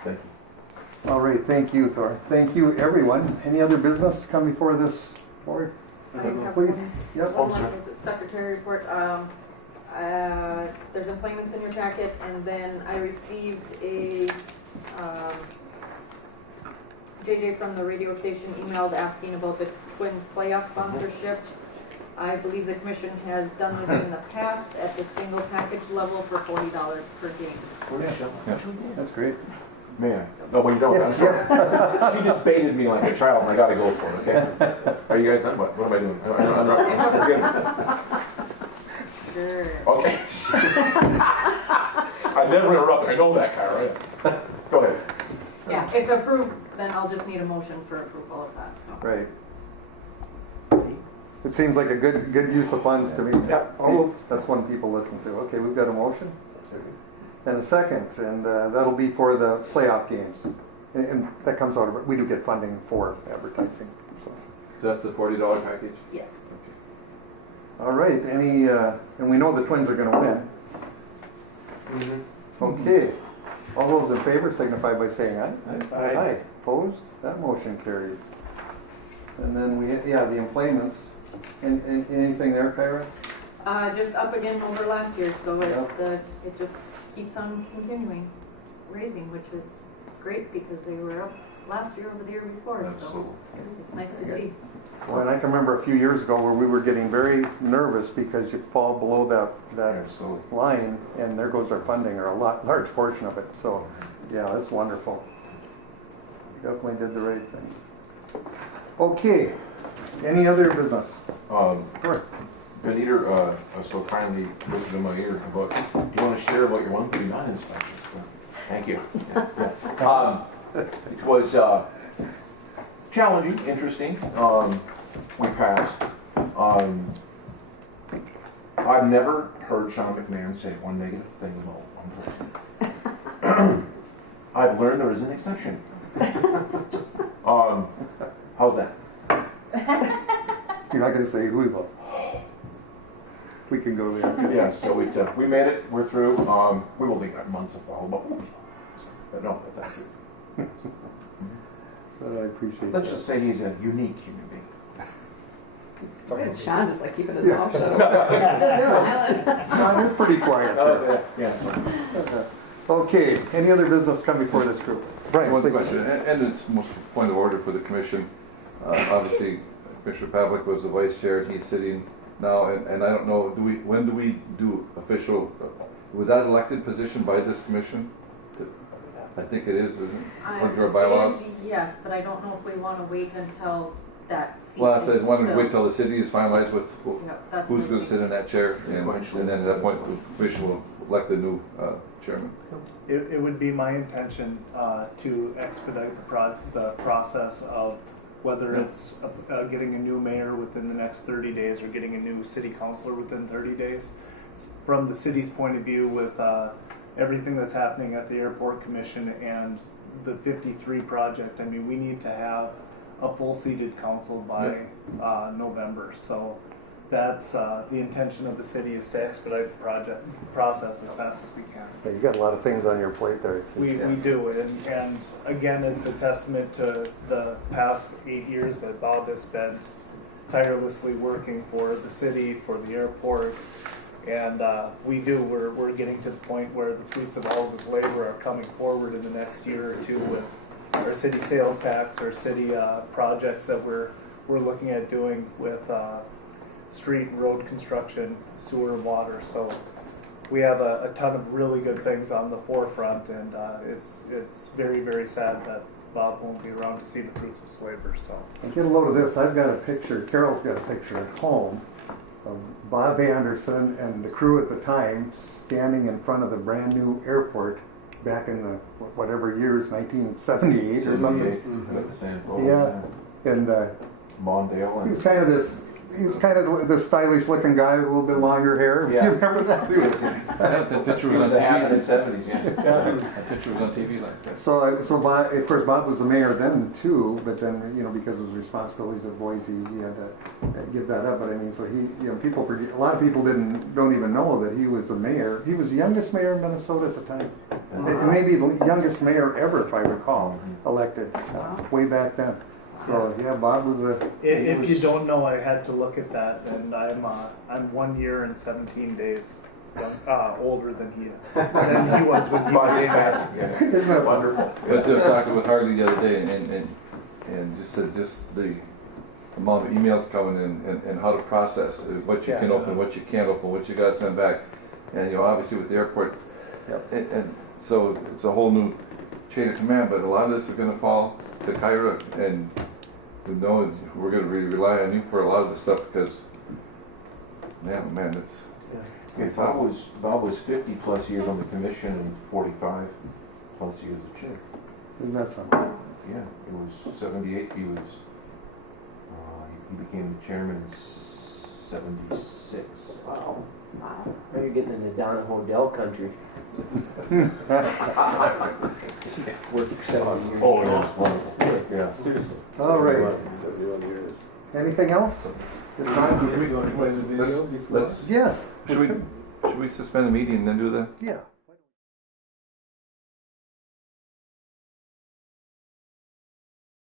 Thank you. All right, thank you, Thor. Thank you, everyone. Any other business come before this board? I have Please. one- Yep. One more secretary report. There's employments in your packet, and then I received a, JJ from the radio station emailed asking about the Twins playoff sponsorship. I believe the commission has done this in the past at the single package level for $40 per game. That's great. Man, no, well, you don't. I'm sorry. She just baited me like a child, and I got to go for it. Okay. Are you guys done? What am I doing? Sure. Okay. I never interrupt. I know that guy, right? Go ahead. Yeah, if approved, then I'll just need a motion for approval of that, so. Right. It seems like a good use of funds to me. Yeah. That's one people listen to. Okay, we've got a motion and a second, and that'll be for the playoff games. And that comes out of, we do get funding for advertising. So. So that's the $40 package? Yes. All right, and we know the Twins are going to win. Mm-hmm. Okay. All those in favor signify by saying aye. Aye. Aye. Opposed? That motion carries. And then the employments. Anything there, Kyra? Just up again over last year, so Yeah. it just keeps on continuing, raising, which is great because they were up last year over the year before, so Absolutely. it's nice to see. Well, and I can remember a few years ago where we were getting very nervous because you fall below that Absolutely. line, and there goes our funding, or a large portion of it. So, yeah, that's wonderful. You definitely did the right thing. Okay. Any other business? Sure. Benita so kindly whispered in my ear about, do you want to share about your 139 inspection? Thank you. It was challenging, interesting. We passed. I've never heard Sean McMahon say one negative thing about one person. I've learned there is an exception. How's that? You're not going to say who we will. We can go there. Yeah, so we made it. We're through. We will take months of follow, but we'll be fine. But no, but that's it. I appreciate Let's that. just say he's a unique human being. Sean just like keeping his mouth shut. Just smiling. Sean is pretty quiet there. Yeah. So. Okay, any other business come before this group? Brian, One please. question, and it's most point of order for the commission. Obviously, Commissioner Pavlik was the vice chair, and he's sitting now, and I don't know, when do we do official, was that elected position by this commission? I think it is, isn't it? Under our bylaws? Yes, but I don't know if we want to wait until that seat Well, is I wanted to wait filled. till the city is finalized with Yeah, that's who's what going we- to sit in that chair, and then at that point, the commission will elect the new chairman. It would be my intention to expedite the process of whether it's getting a new mayor within the next 30 days or getting a new city councilor within 30 days. From the city's point of view, with everything that's happening at the airport commission and the 53 project, I mean, we need to have a full-seated council by November. So that's the intention of the city, is to expedite the process as fast as we can. Yeah, you got a lot of things on your plate there. We do, and again, it's a testament to the past 8 years that Bob has spent tirelessly working for the city, for the airport, and we're getting to the point where the fruits of all of his labor are coming forward in the next year or two with our city sales tax, our city projects that we're looking at doing with street and road construction, sewer and water. So we have a ton of really good things on the forefront, and it's very, very sad that Bob won't be around to see the fruits of his labor. So And get a load of this. I've got a picture, Carol's got a picture at home of Bob Anderson and the crew at the time standing in front of the brand new airport back in the whatever years, 1978 or something. At the San Flo. Yeah, and Mondale. he was kind of this he was kind of the stylish looking guy with a little bit longer hair. Yeah. Do you remember that? That picture was on in the TV. 70s, yeah. That picture was on TV like that. So Bob, of course, Bob was the mayor then too, but then, because of his responsibilities at Boise, he had to give that up. But I mean, so he, people forget, a lot of people don't even know that he was the mayor. He was the youngest mayor in Minnesota at the time. Maybe the youngest mayor ever, if I recall, elected way back then. So yeah, Bob was a. If you don't know, I had to look at that, and I'm 1 year and 17 days older than he is. Than he was when he was passing. Isn't that wonderful? But they were talking with Harley the other day, and just said the amount of emails coming in and how to process what you can open, what you can't open, what you got to send back, and obviously with the airport, and so it's a whole new chain of command. But a lot of this is going to fall to Kyra, and we're going to rely on you for a lot of this stuff because, man, it's. Yeah, Bob was 50 plus years on the commission and 45 plus years as chair. Isn't that something? Yeah, it was 78. He became the chairman in 76. Wow. Now you're getting into Don Hodel country. Worked for 70 years. Oh, yeah, wonderful. Yeah, seriously. All right. 71 years. Anything else? It's time. Can we go to play the video before? Let's. Yeah. Should we suspend the meeting and then do that? Yeah.